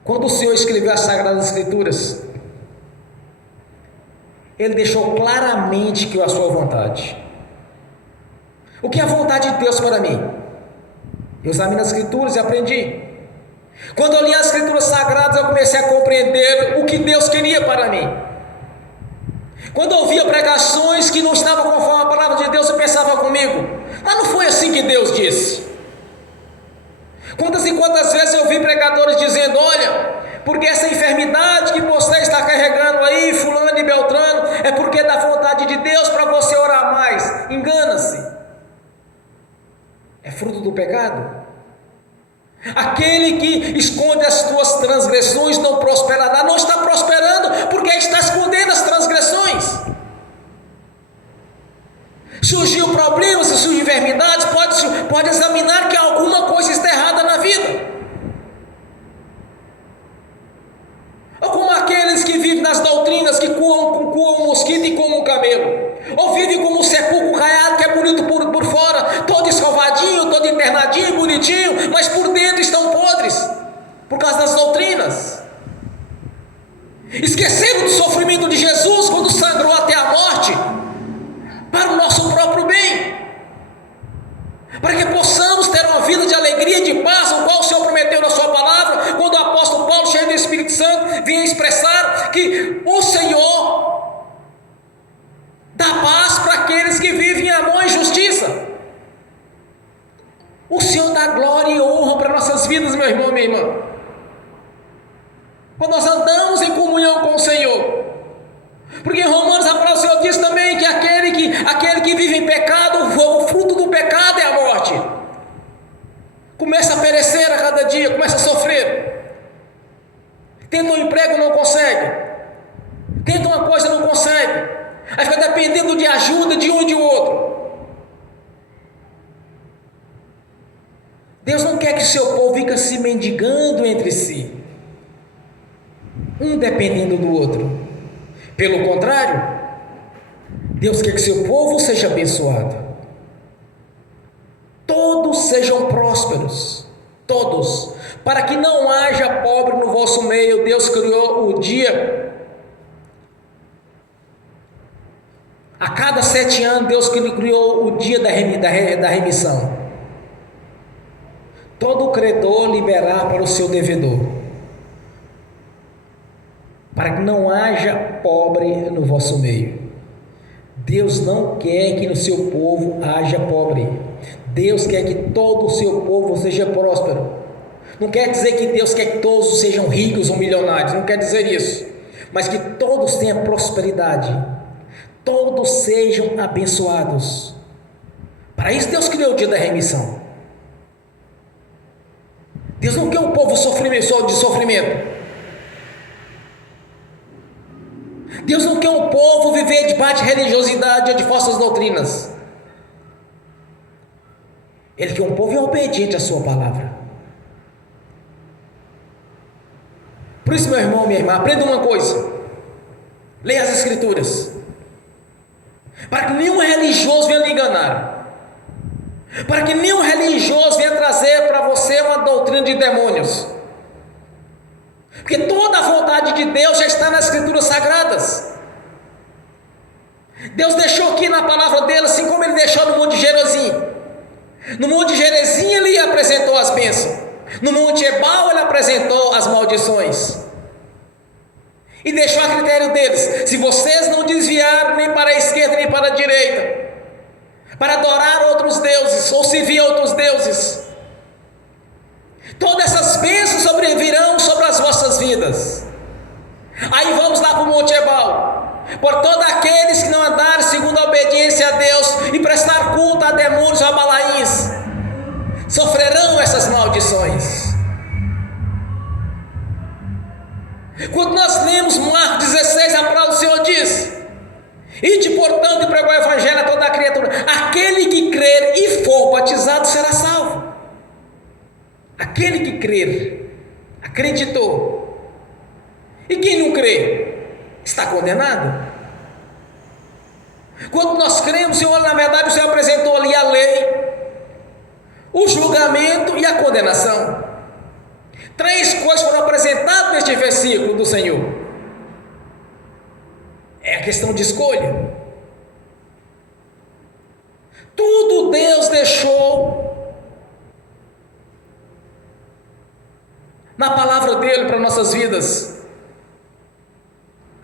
Quando o Senhor escreveu as Sagradas Escrituras, Ele deixou claramente que é a sua vontade. O que é a vontade de Deus para mim? Eu examino as Escrituras e aprendi. Quando eu li as Escrituras Sagradas, eu comecei a compreender o que Deus queria para mim. Quando eu ouvia pregações que não estavam conforme a palavra de Deus, eu pensava comigo, mas não foi assim que Deus disse. Quantas e quantas vezes eu vi pregadores dizendo, olha, porque essa enfermidade que você está carregando aí, fulano e beltrano, é porque é da vontade de Deus para você orar mais. Engana-se. É fruto do pecado. Aquele que esconde as tuas transgressões não prosperará. Não está prosperando porque está escondendo as transgressões. Surgiu problemas, se surgir enfermidades, pode examinar que alguma coisa está errada na vida. Ou como aqueles que vivem nas doutrinas que coam um mosquito e comem um camelo. Ou vivem como um sepulcro caiado que é bonito por fora, todo escovadinho, todo internadinho, bonitinho, mas por dentro estão podres, por causa das doutrinas. Esqueceram do sofrimento de Jesus quando sangrou até a morte, para o nosso próprio bem, para que possamos ter uma vida de alegria e de paz, o qual o Senhor prometeu na sua palavra, quando o apóstolo Paulo, cheio do Espírito Santo, vinha expressar que o Senhor dá paz para aqueles que vivem em amor e justiça. O Senhor dá glória e honra para nossas vidas, meu irmão, minha irmã. Quando nós andamos em comunhão com o Senhor, porque em Romanos a palavra do Senhor diz também que aquele que vive em pecado, o fruto do pecado é a morte. Começa a perecer a cada dia, começa a sofrer. Tenta um emprego, não consegue. Tenta uma coisa, não consegue. Aí fica dependendo de ajuda de um e de outro. Deus não quer que o seu povo fique se mendigando entre si, um dependendo do outro. Pelo contrário, Deus quer que seu povo seja abençoado. Todos sejam prósperos, todos, para que não haja pobre no vosso meio. Deus criou o dia. A cada 7 anos, Deus criou o dia da remissão. Todo credor liberar para o seu devedor, para que não haja pobre no vosso meio. Deus não quer que no seu povo haja pobre. Deus quer que todo o seu povo seja próspero. Não quer dizer que Deus quer que todos sejam ricos ou milionários, não quer dizer isso, mas que todos tenham prosperidade, todos sejam abençoados. Para isso Deus criou o dia da remissão. Deus não quer um povo de sofrimento. Deus não quer um povo viver debaixo de religiosidade ou de falsas doutrinas. Ele quer um povo obediente à sua palavra. Por isso, meu irmão, minha irmã, aprenda uma coisa: leia as Escrituras, para que nenhum religioso venha lhe enganar, para que nenhum religioso venha trazer para você uma doutrina de demônios, porque toda a vontade de Deus já está nas Escrituras Sagradas. Deus deixou aqui na palavra dele, assim como ele deixou no Monte Gerizim. No Monte Gerizim ele apresentou as bênçãos, no Monte Ebal ele apresentou as maldições, e deixou a critério deles: se vocês não desviarem nem para a esquerda nem para a direita, para adorar outros deuses ou servir a outros deuses, todas essas bênçãos sobrevirão sobre as vossas vidas. Aí vamos lá para o Monte Ebal: por todos aqueles que não andarem segundo a obediência a Deus e prestar culto a demônios ou a balaíns, sofrerão essas maldições. Quando nós lemos Marcos 16, a palavra do Senhor diz: ide, portanto, e pregar o evangelho a toda a criatura. Aquele que crer e for batizado será salvo. Aquele que crer, acreditou. E quem não crê, está condenado. Quando nós cremos, o Senhor, na verdade, o Senhor apresentou ali a lei, o julgamento e a condenação. 3 coisas foram apresentadas neste versículo do Senhor. É a questão de escolha. Tudo Deus deixou na palavra dele para nossas vidas.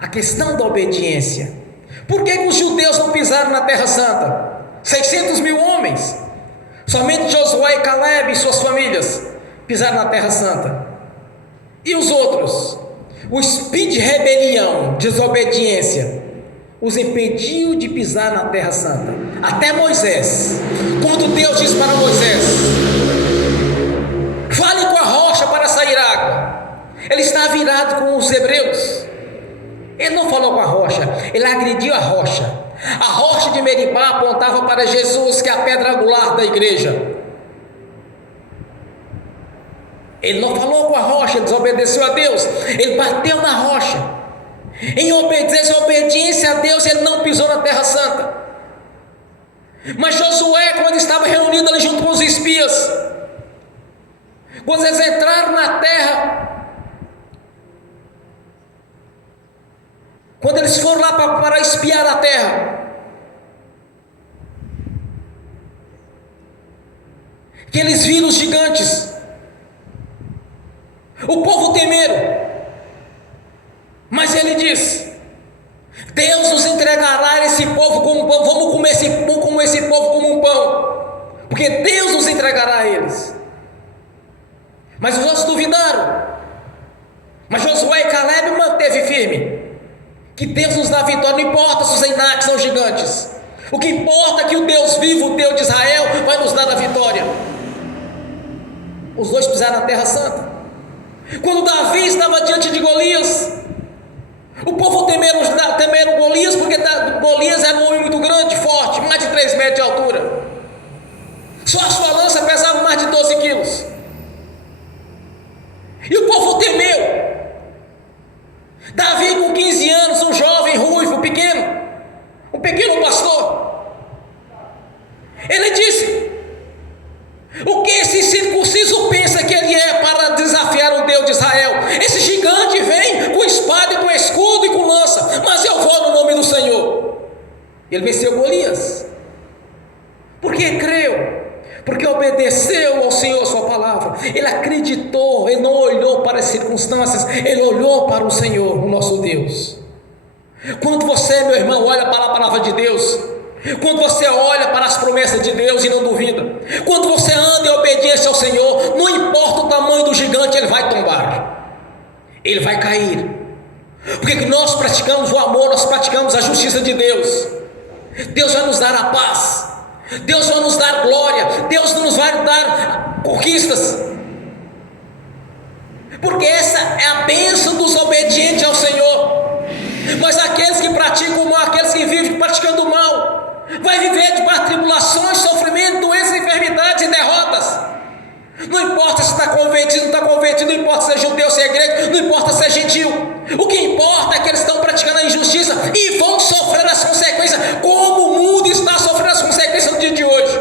A questão da obediência. Por que os judeus não pisaram na Terra Santa? 600 mil homens. Somente Josué e Caleb e suas famílias pisaram na Terra Santa. E os outros? O espírito de rebelião, desobediência, os impediu de pisar na Terra Santa. Até Moisés, quando Deus disse para Moisés: fale com a rocha para sair água, ele está virado com os hebreus. Ele não falou com a rocha, ele agrediu a rocha. A rocha de Meribá apontava para Jesus, que é a pedra angular da igreja. Ele não falou com a rocha, ele desobedeceu a Deus, ele bateu na rocha. Em obediência a Deus, ele não pisou na Terra Santa. Mas Josué, quando estava reunido ali junto com os espias, quando eles entraram na terra, quando eles foram lá para espiar a terra, que eles viram os gigantes, o povo temeram. Mas ele diz: Deus nos entregará esse povo como um pão. Vamos comer esse povo como um pão, porque Deus nos entregará a eles. Mas os outros duvidaram. Mas Josué e Caleb manteve firme que Deus nos dá vitória. Não importa se os Enaques são gigantes, o que importa é que o Deus vivo, o Deus de Israel, vai nos dar a vitória. Os dois pisaram na Terra Santa. Quando Davi estava diante de Golias, o povo temeram Golias, porque Golias era um homem muito grande, forte, mais de 3 metros de altura. Só a sua lança pesava mais de 12 quilos. E o povo temeu. Davi, com 15 anos, um jovem ruivo, pequeno, um pequeno pastor, ele disse: o que esse circunciso pensa que ele é para desafiar o Deus de Israel? Esse gigante vem com espada, e com escudo e com lança, mas eu vou no nome do Senhor. Ele venceu Golias, porque creu, porque obedeceu ao Senhor, a sua palavra. Ele acreditou, ele não olhou para as circunstâncias, ele olhou para o Senhor, o nosso Deus. Quando você, meu irmão, olha para a palavra de Deus, quando você olha para as promessas de Deus e não duvida, quando você anda em obediência ao Senhor, não importa o tamanho do gigante, ele vai tombar, ele vai cair, porque nós praticamos o amor, nós praticamos a justiça de Deus. Deus vai nos dar a paz, Deus vai nos dar glória, Deus nos vai dar conquistas, porque essa é a bênção dos obedientes ao Senhor. Mas aqueles que praticam o mal, aqueles que vivem praticando o mal, vai viver de tribulações, sofrimento, doenças, enfermidades e derrotas. Não importa se está convertido, não está convertido, não importa se é judeu, se é grego, não importa se é gentil. O que importa é que eles estão praticando a injustiça e vão sofrer as consequências, como o mundo está sofrendo as consequências no dia de hoje.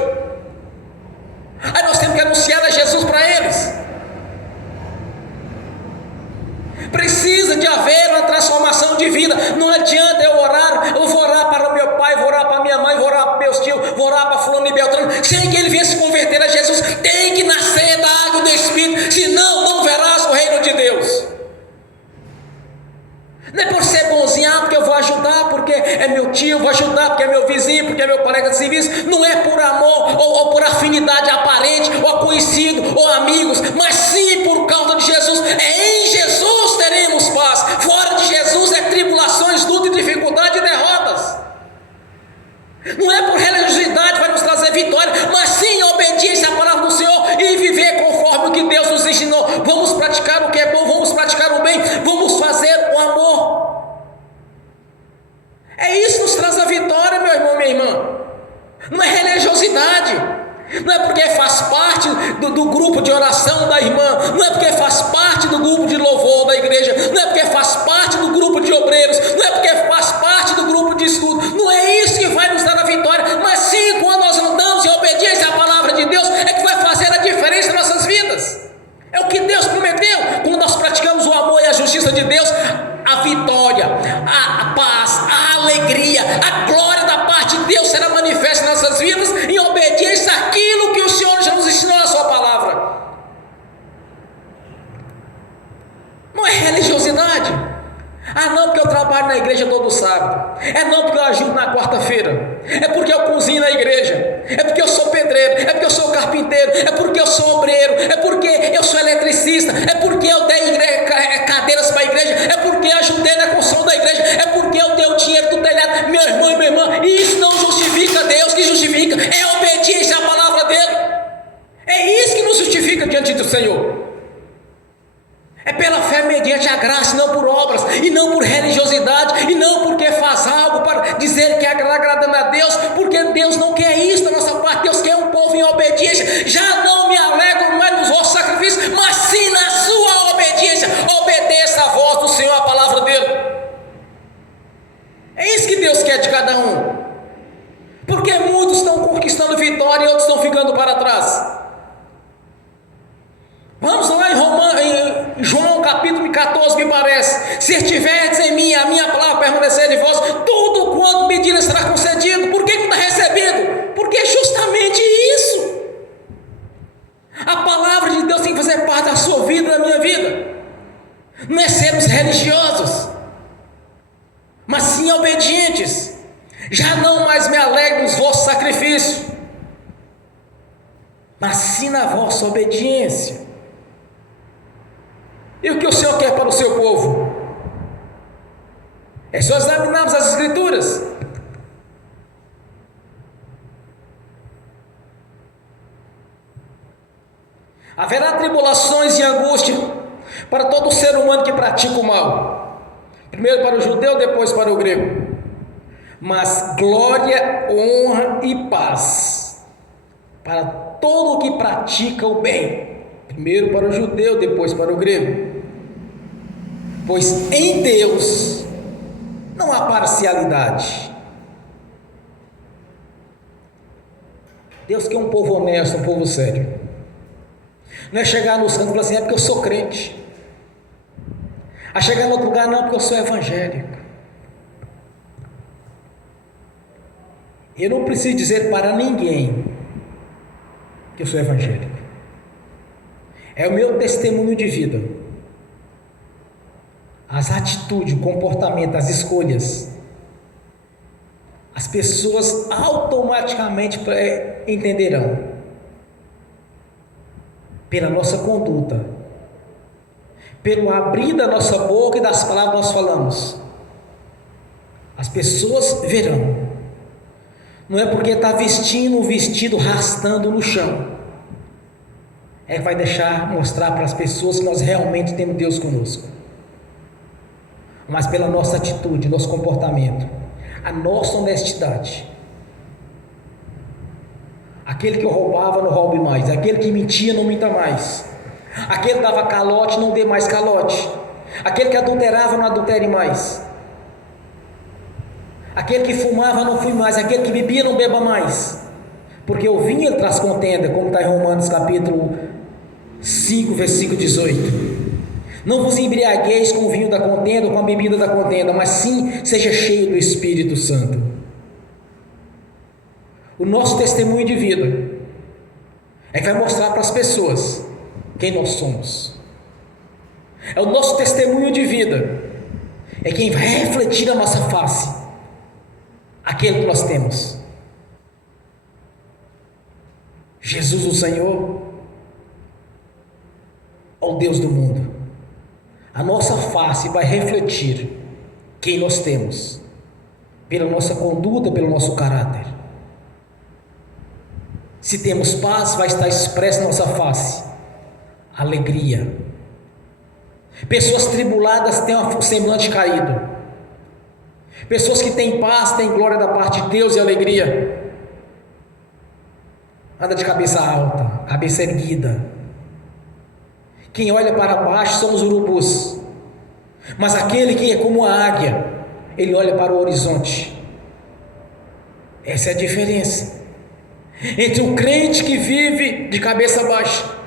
Aí nós temos que anunciar a Jesus para eles. Precisa de haver uma transformação de vida. Não adianta eu orar, eu vou orar para o meu pai, vou orar para minha mãe, vou orar para meus tios, vou orar para fulano e beltrano, sem que ele venha se converter a Jesus. Tem que nascer da água do Espírito, senão não verás o reino de Deus. Não é por ser bonzinho, porque eu vou ajudar, porque é meu tio, vou ajudar porque é meu vizinho, porque é meu colega de serviço. Não é por amor ou por afinidade aparente, ou conhecido, ou amigos, mas sim por causa de Jesus. É em Jesus teremos paz. Fora de Jesus é tribulações, luta e dificuldade e derrotas. Não é por religiosidade que vai nos trazer vitória, mas sim obediência à palavra do Senhor e viver conforme o que Deus nos ensinou. Vamos praticar o que é bom, vamos praticar o bem, vamos fazer É isso que nos traz a vitória, meu irmão, minha irmã. Não é religiosidade, não é porque faz parte do grupo de oração da irmã, não é porque faz parte do grupo de louvor da igreja, não é porque faz parte do grupo de obreiros, não é porque faz parte do grupo de estudo, não é isso que vai nos dar a vitória, mas sim quando nós andamos em obediência à palavra de Deus, é que vai fazer a diferença em nossas vidas. É o que Deus prometeu. Quando nós praticamos o amor e a justiça de Deus, a vitória, a paz, a alegria, a glória da parte de Deus será manifesta em nossas vidas em obediência àquilo que o Senhor já nos ensinou na sua palavra. Não é religiosidade. Ah, não, porque eu trabalho na igreja todo sábado. É não, porque eu ajudo na quarta-feira. É porque eu cozinho na igreja. É porque eu sou pedreiro. É porque eu sou carpinteiro. É porque eu sou obreiro. É porque eu sou eletricista. É porque eu dei cadeiras para a igreja. É porque eu ajudei na construção da igreja. É porque eu dei o dinheiro do telhado. Meu irmão e minha irmã, isso não justifica Deus. Que justifica é a obediência à palavra dele. É isso que nos justifica diante do Senhor. É pela fé mediante a graça, não por obras, e não por religiosidade, e não porque faz algo para dizer que está agradando a Deus, porque Deus não quer isso da nossa parte. Deus quer um povo em obediência. Já não me alegro mais nos vossos sacrifícios, mas sim na sua obediência. Obedeça a voz do Senhor, a palavra dele. É isso que Deus quer de cada um, porque muitos estão conquistando vitória e outros estão ficando para trás. Vamos lá em João capítulo 14, me parece: se estiverdes em mim, a minha palavra permanecer de vós, tudo quanto me direm será concedido. Por que não está recebido? Porque é justamente isso. A palavra de Deus tem que fazer parte da sua vida e da minha vida. Não é sermos religiosos, mas sim obedientes. Já não mais me alegro nos vossos sacrifícios, mas sim na vossa obediência. E o que o Senhor quer para o seu povo? É só examinarmos as Escrituras. Haverá tribulações e angústia para todo ser humano que pratica o mal. Primeiro para o judeu, depois para o grego. Mas glória, honra e paz para todo o que pratica o bem. Primeiro para o judeu, depois para o grego. Pois em Deus não há parcialidade. Deus quer um povo honesto, um povo sério. Não é chegar no santo e falar assim: é porque eu sou crente. A chegar no outro lugar: não, porque eu sou evangélico. Eu não preciso dizer para ninguém que eu sou evangélico. É o meu testemunho de vida. As atitudes, o comportamento, as escolhas. As pessoas automaticamente entenderão. Pela nossa conduta. Pelo abrir da nossa boca e das palavras que nós falamos. As pessoas verão. Não é porque está vestindo um vestido arrastando no chão. É que vai mostrar para as pessoas que nós realmente temos Deus conosco. Mas pela nossa atitude, nosso comportamento, a nossa honestidade. Aquele que roubava não roube mais, aquele que mentia não minta mais, aquele que dava calote não dê mais calote, aquele que adulterava não adultere mais, aquele que fumava não fume mais, aquele que bebia não beba mais, porque o vinho ele traz contenda, como está em Romanos capítulo 5, versículo 18. Não vos embriagueis com o vinho da contenda ou com a bebida da contenda, mas sim seja cheio do Espírito Santo. O nosso testemunho de vida é que vai mostrar para as pessoas quem nós somos. É o nosso testemunho de vida é quem vai refletir na nossa face aquele que nós temos. Jesus o Senhor, ó Deus do mundo. A nossa face vai refletir quem nós temos, pela nossa conduta, pelo nosso caráter. Se temos paz, vai estar expressa na nossa face alegria. Pessoas tribuladas têm um semblante caído. Pessoas que têm paz, têm glória da parte de Deus e alegria. Anda de cabeça alta, cabeça erguida. Quem olha para baixo são os urubus. Mas aquele que é como a águia, ele olha para o horizonte. Essa é a diferença entre o crente que vive de cabeça baixa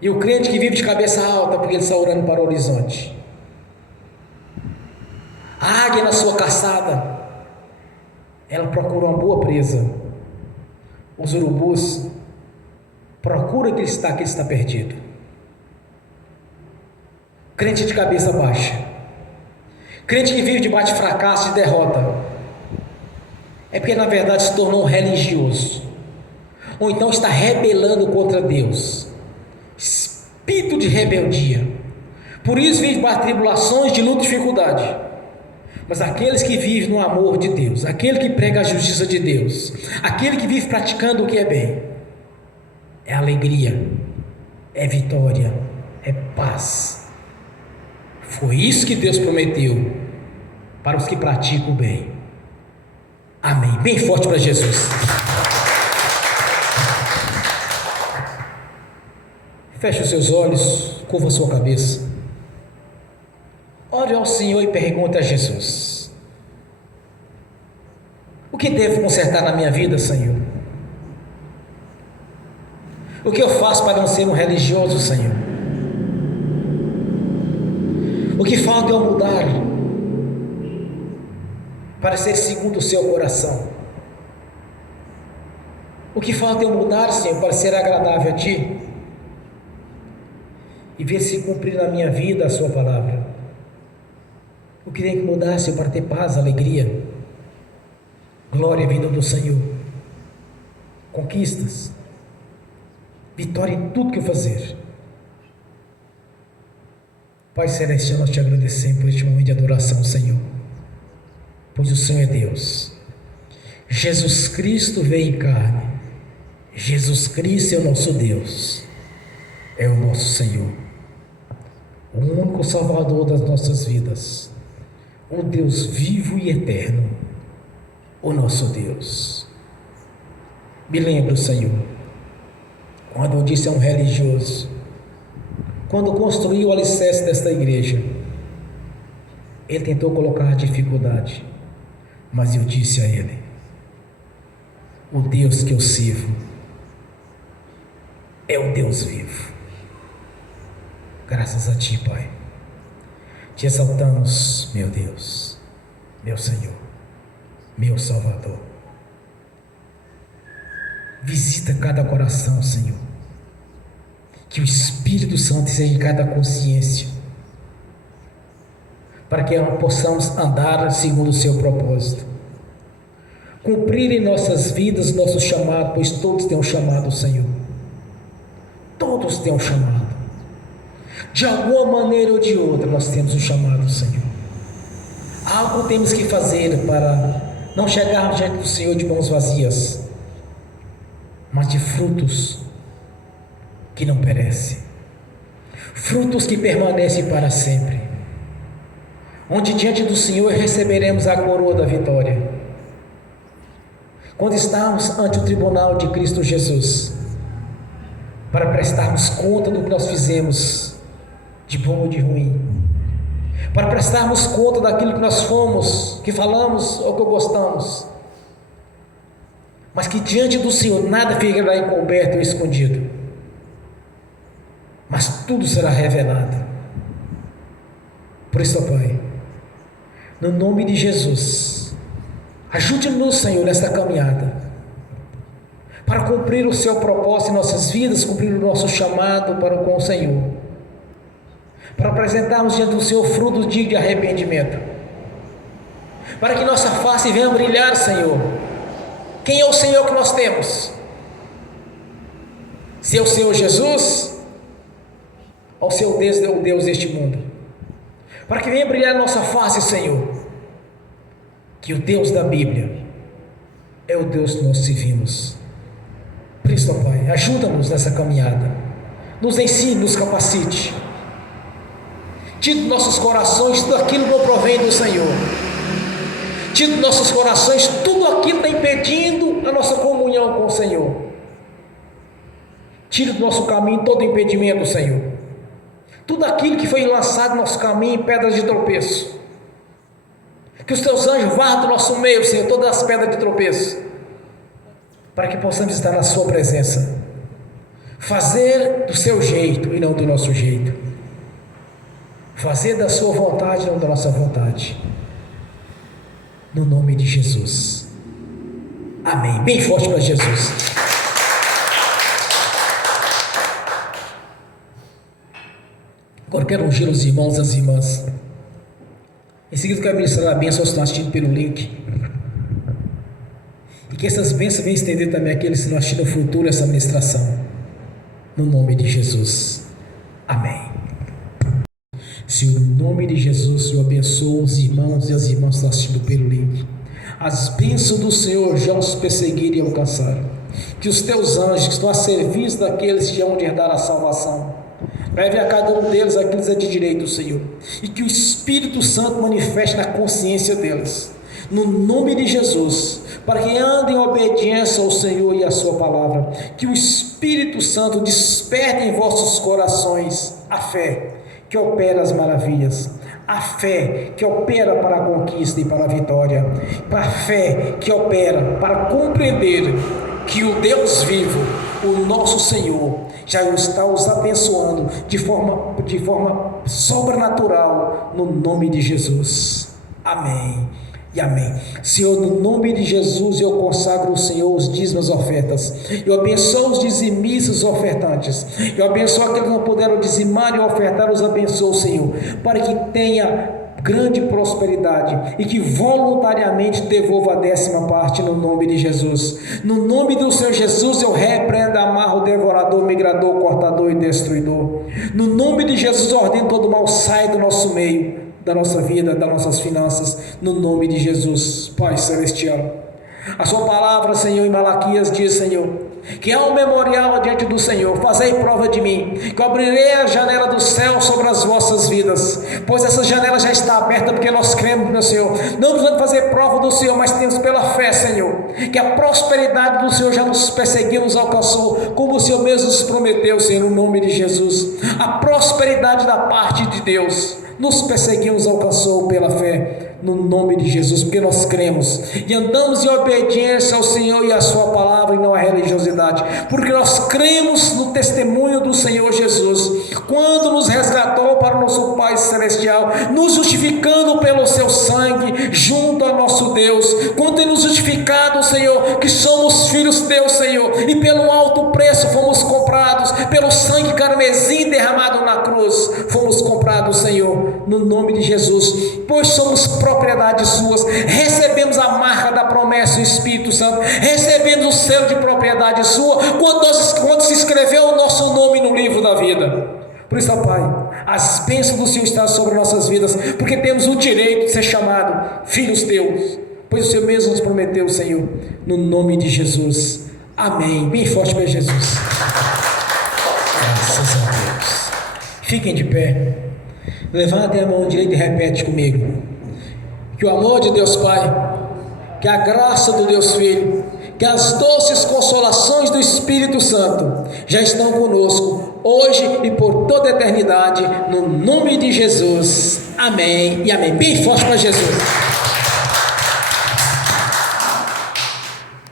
e o crente que vive de cabeça alta, porque ele está olhando para o horizonte. A águia na sua caçada, ela procura uma boa presa. Os urubus procuram que ele está perdido. Crente de cabeça baixa, crente que vive debaixo de fracasso e derrota, é porque na verdade se tornou um religioso, ou então está rebelando contra Deus. Espírito de rebeldia. Por isso vive debaixo de tribulações, de luta e dificuldade. Mas aqueles que vivem no amor de Deus, aquele que prega a justiça de Deus, aquele que vive praticando o que é bem, é alegria, é vitória, é paz. Foi isso que Deus prometeu para os que praticam o bem. Amém. Bem forte para Jesus. Feche os seus olhos, curva a sua cabeça. Ore ao Senhor e pergunte a Jesus: o que devo consertar na minha vida, Senhor? O que eu faço para não ser um religioso, Senhor? O que falta eu mudar para ser segundo o seu coração? O que falta eu mudar, Senhor, para ser agradável a Ti e ver se cumprir na minha vida a Sua palavra? O que tem que mudar, Senhor, para ter paz, alegria, glória e vida do Senhor, conquistas, vitória em tudo que eu fazer. Pai Celestial, nós te agradecemos por este momento de adoração, Senhor, pois o Senhor é Deus. Jesus Cristo veio em carne. Jesus Cristo é o nosso Deus, é o nosso Senhor, o único Salvador das nossas vidas, o Deus vivo e eterno, o nosso Deus. Me lembro, Senhor, quando eu disse a um religioso, quando construiu o alicerce desta igreja, ele tentou colocar dificuldade, mas eu disse a ele: o Deus que eu sirvo é o Deus vivo. Graças a Ti, Pai, Te exaltamos, meu Deus, meu Senhor, meu Salvador. Visita cada coração, Senhor, que o Espírito Santo seja em cada consciência, para que possamos andar segundo o Seu propósito, cumprir em nossas vidas nosso chamado, pois todos têm um chamado, Senhor. Todos têm um chamado. De alguma maneira ou de outra nós temos um chamado, Senhor. Algo temos que fazer para não chegarmos diante do Senhor de mãos vazias, mas de frutos que não perecem, frutos que permanecem para sempre, onde diante do Senhor receberemos a coroa da vitória. Quando estarmos ante o tribunal de Cristo Jesus, para prestarmos conta do que nós fizemos, de bom ou de ruim, para prestarmos conta daquilo que nós fomos, que falamos ou que gostamos, mas que diante do Senhor nada ficará encoberto ou escondido, mas tudo será revelado. Por isso, Pai, no nome de Jesus, ajude-nos, Senhor, nesta caminhada, para cumprir o Seu propósito em nossas vidas, cumprir o nosso chamado para com o Senhor, para apresentarmos diante do Senhor frutos dignos de arrependimento, para que nossa face venha brilhar, Senhor. Quem é o Senhor que nós temos? Se é o Senhor Jesus, ou se é o Deus deste mundo? Para que venha brilhar nossa face, Senhor, que o Deus da Bíblia é o Deus que nós servimos. Por isso, Pai, ajuda-nos nessa caminhada, nos ensine, nos capacite, tire dos nossos corações tudo aquilo que não provém do Senhor, Tira dos nossos corações tudo aquilo que está impedindo a nossa comunhão com o Senhor. Tira do nosso caminho todo impedimento, Senhor. Tudo aquilo que foi lançado no nosso caminho, pedras de tropeço. Que os teus anjos vá do nosso meio, Senhor, todas as pedras de tropeço, para que possamos estar na sua presença. Fazer do seu jeito e não do nosso jeito. Fazer da sua vontade e não da nossa vontade. No nome de Jesus. Amém. Bem forte para Jesus. Agora quero ungir os irmãos e as irmãs. Em seguida quero ministrar a bênção aos que estão assistindo pelo link. E que essas bênçãos venham estender também àqueles que estão assistindo no futuro essa ministração. No nome de Jesus. Amém. Senhor, no nome de Jesus, eu abençoo os irmãos e as irmãs que estão assistindo pelo link. As bênçãos do Senhor já os perseguiram e alcançaram. Que os teus anjos que estão a serviço daqueles que hão de herdar a salvação, leve a cada um deles aquilo que é de direito, Senhor, e que o Espírito Santo manifeste na consciência deles, no nome de Jesus, para que andem em obediência ao Senhor e à sua palavra. Que o Espírito Santo desperte em vossos corações a fé que opera as maravilhas, a fé que opera para a conquista e para a vitória, a fé que opera para compreender que o Deus vivo, o nosso Senhor, já está os abençoando de forma sobrenatural, no nome de Jesus. Amém e amém. Senhor, no nome de Jesus eu consagro ao Senhor os dízimos e ofertas. Eu abençoo os dizimistas e os ofertantes. Eu abençoo aqueles que não puderam dizimar e ofertar, os abençoo, Senhor, para que tenha grande prosperidade e que voluntariamente devolva a 10ª parte, no nome de Jesus. No nome do Senhor Jesus eu repreendo, amarro o devorador, migrador, cortador e destruidor. No nome de Jesus eu ordeno todo mal sai do nosso meio, da nossa vida, das nossas finanças, no nome de Jesus. Pai Celestial, a sua palavra, Senhor, em Malaquias diz, Senhor, que há um memorial diante do Senhor. Fazei prova de mim, que eu abrirei a janela do céu sobre as vossas vidas, pois essa janela já está aberta, porque nós cremos, meu Senhor. Não nos vamos fazer prova do Senhor, mas temos pela fé, Senhor, que a prosperidade do Senhor já nos perseguiu, nos alcançou, como o Senhor mesmo nos prometeu, Senhor, no nome de Jesus. A prosperidade da parte de Deus nos perseguiu, nos alcançou pela fé, no nome de Jesus, porque nós cremos e andamos em obediência ao Senhor e à sua palavra, e não à religiosidade, porque nós cremos no testemunho do Senhor Jesus, quando nos resgatou para o nosso Pai Celestial, nos justificando pelo seu sangue junto ao nosso Deus, quando tem nos justificado, Senhor, que somos filhos teus, Senhor, e pelo alto preço fomos comprados, pelo sangue carmesim derramado na cruz, fomos comprados, Senhor, no nome de Jesus, pois somos propriedade suas, recebemos a marca da promessa do Espírito Santo, recebemos o selo de propriedade sua, quando se escreveu o nosso nome no livro da vida. Por isso, ó Pai, as bênçãos do Senhor estão sobre nossas vidas, porque temos o direito de ser chamado filhos teus, pois o Senhor mesmo nos prometeu, Senhor, no nome de Jesus. Amém. Bem forte para Jesus. Graças a Deus. Fiquem de pé, levantem a mão direita e repete comigo: que o amor de Deus Pai, que a graça do Deus Filho, que as doces consolações do Espírito Santo já estão conosco, hoje e por toda a eternidade, no nome de Jesus. Amém e amém. Bem forte para Jesus.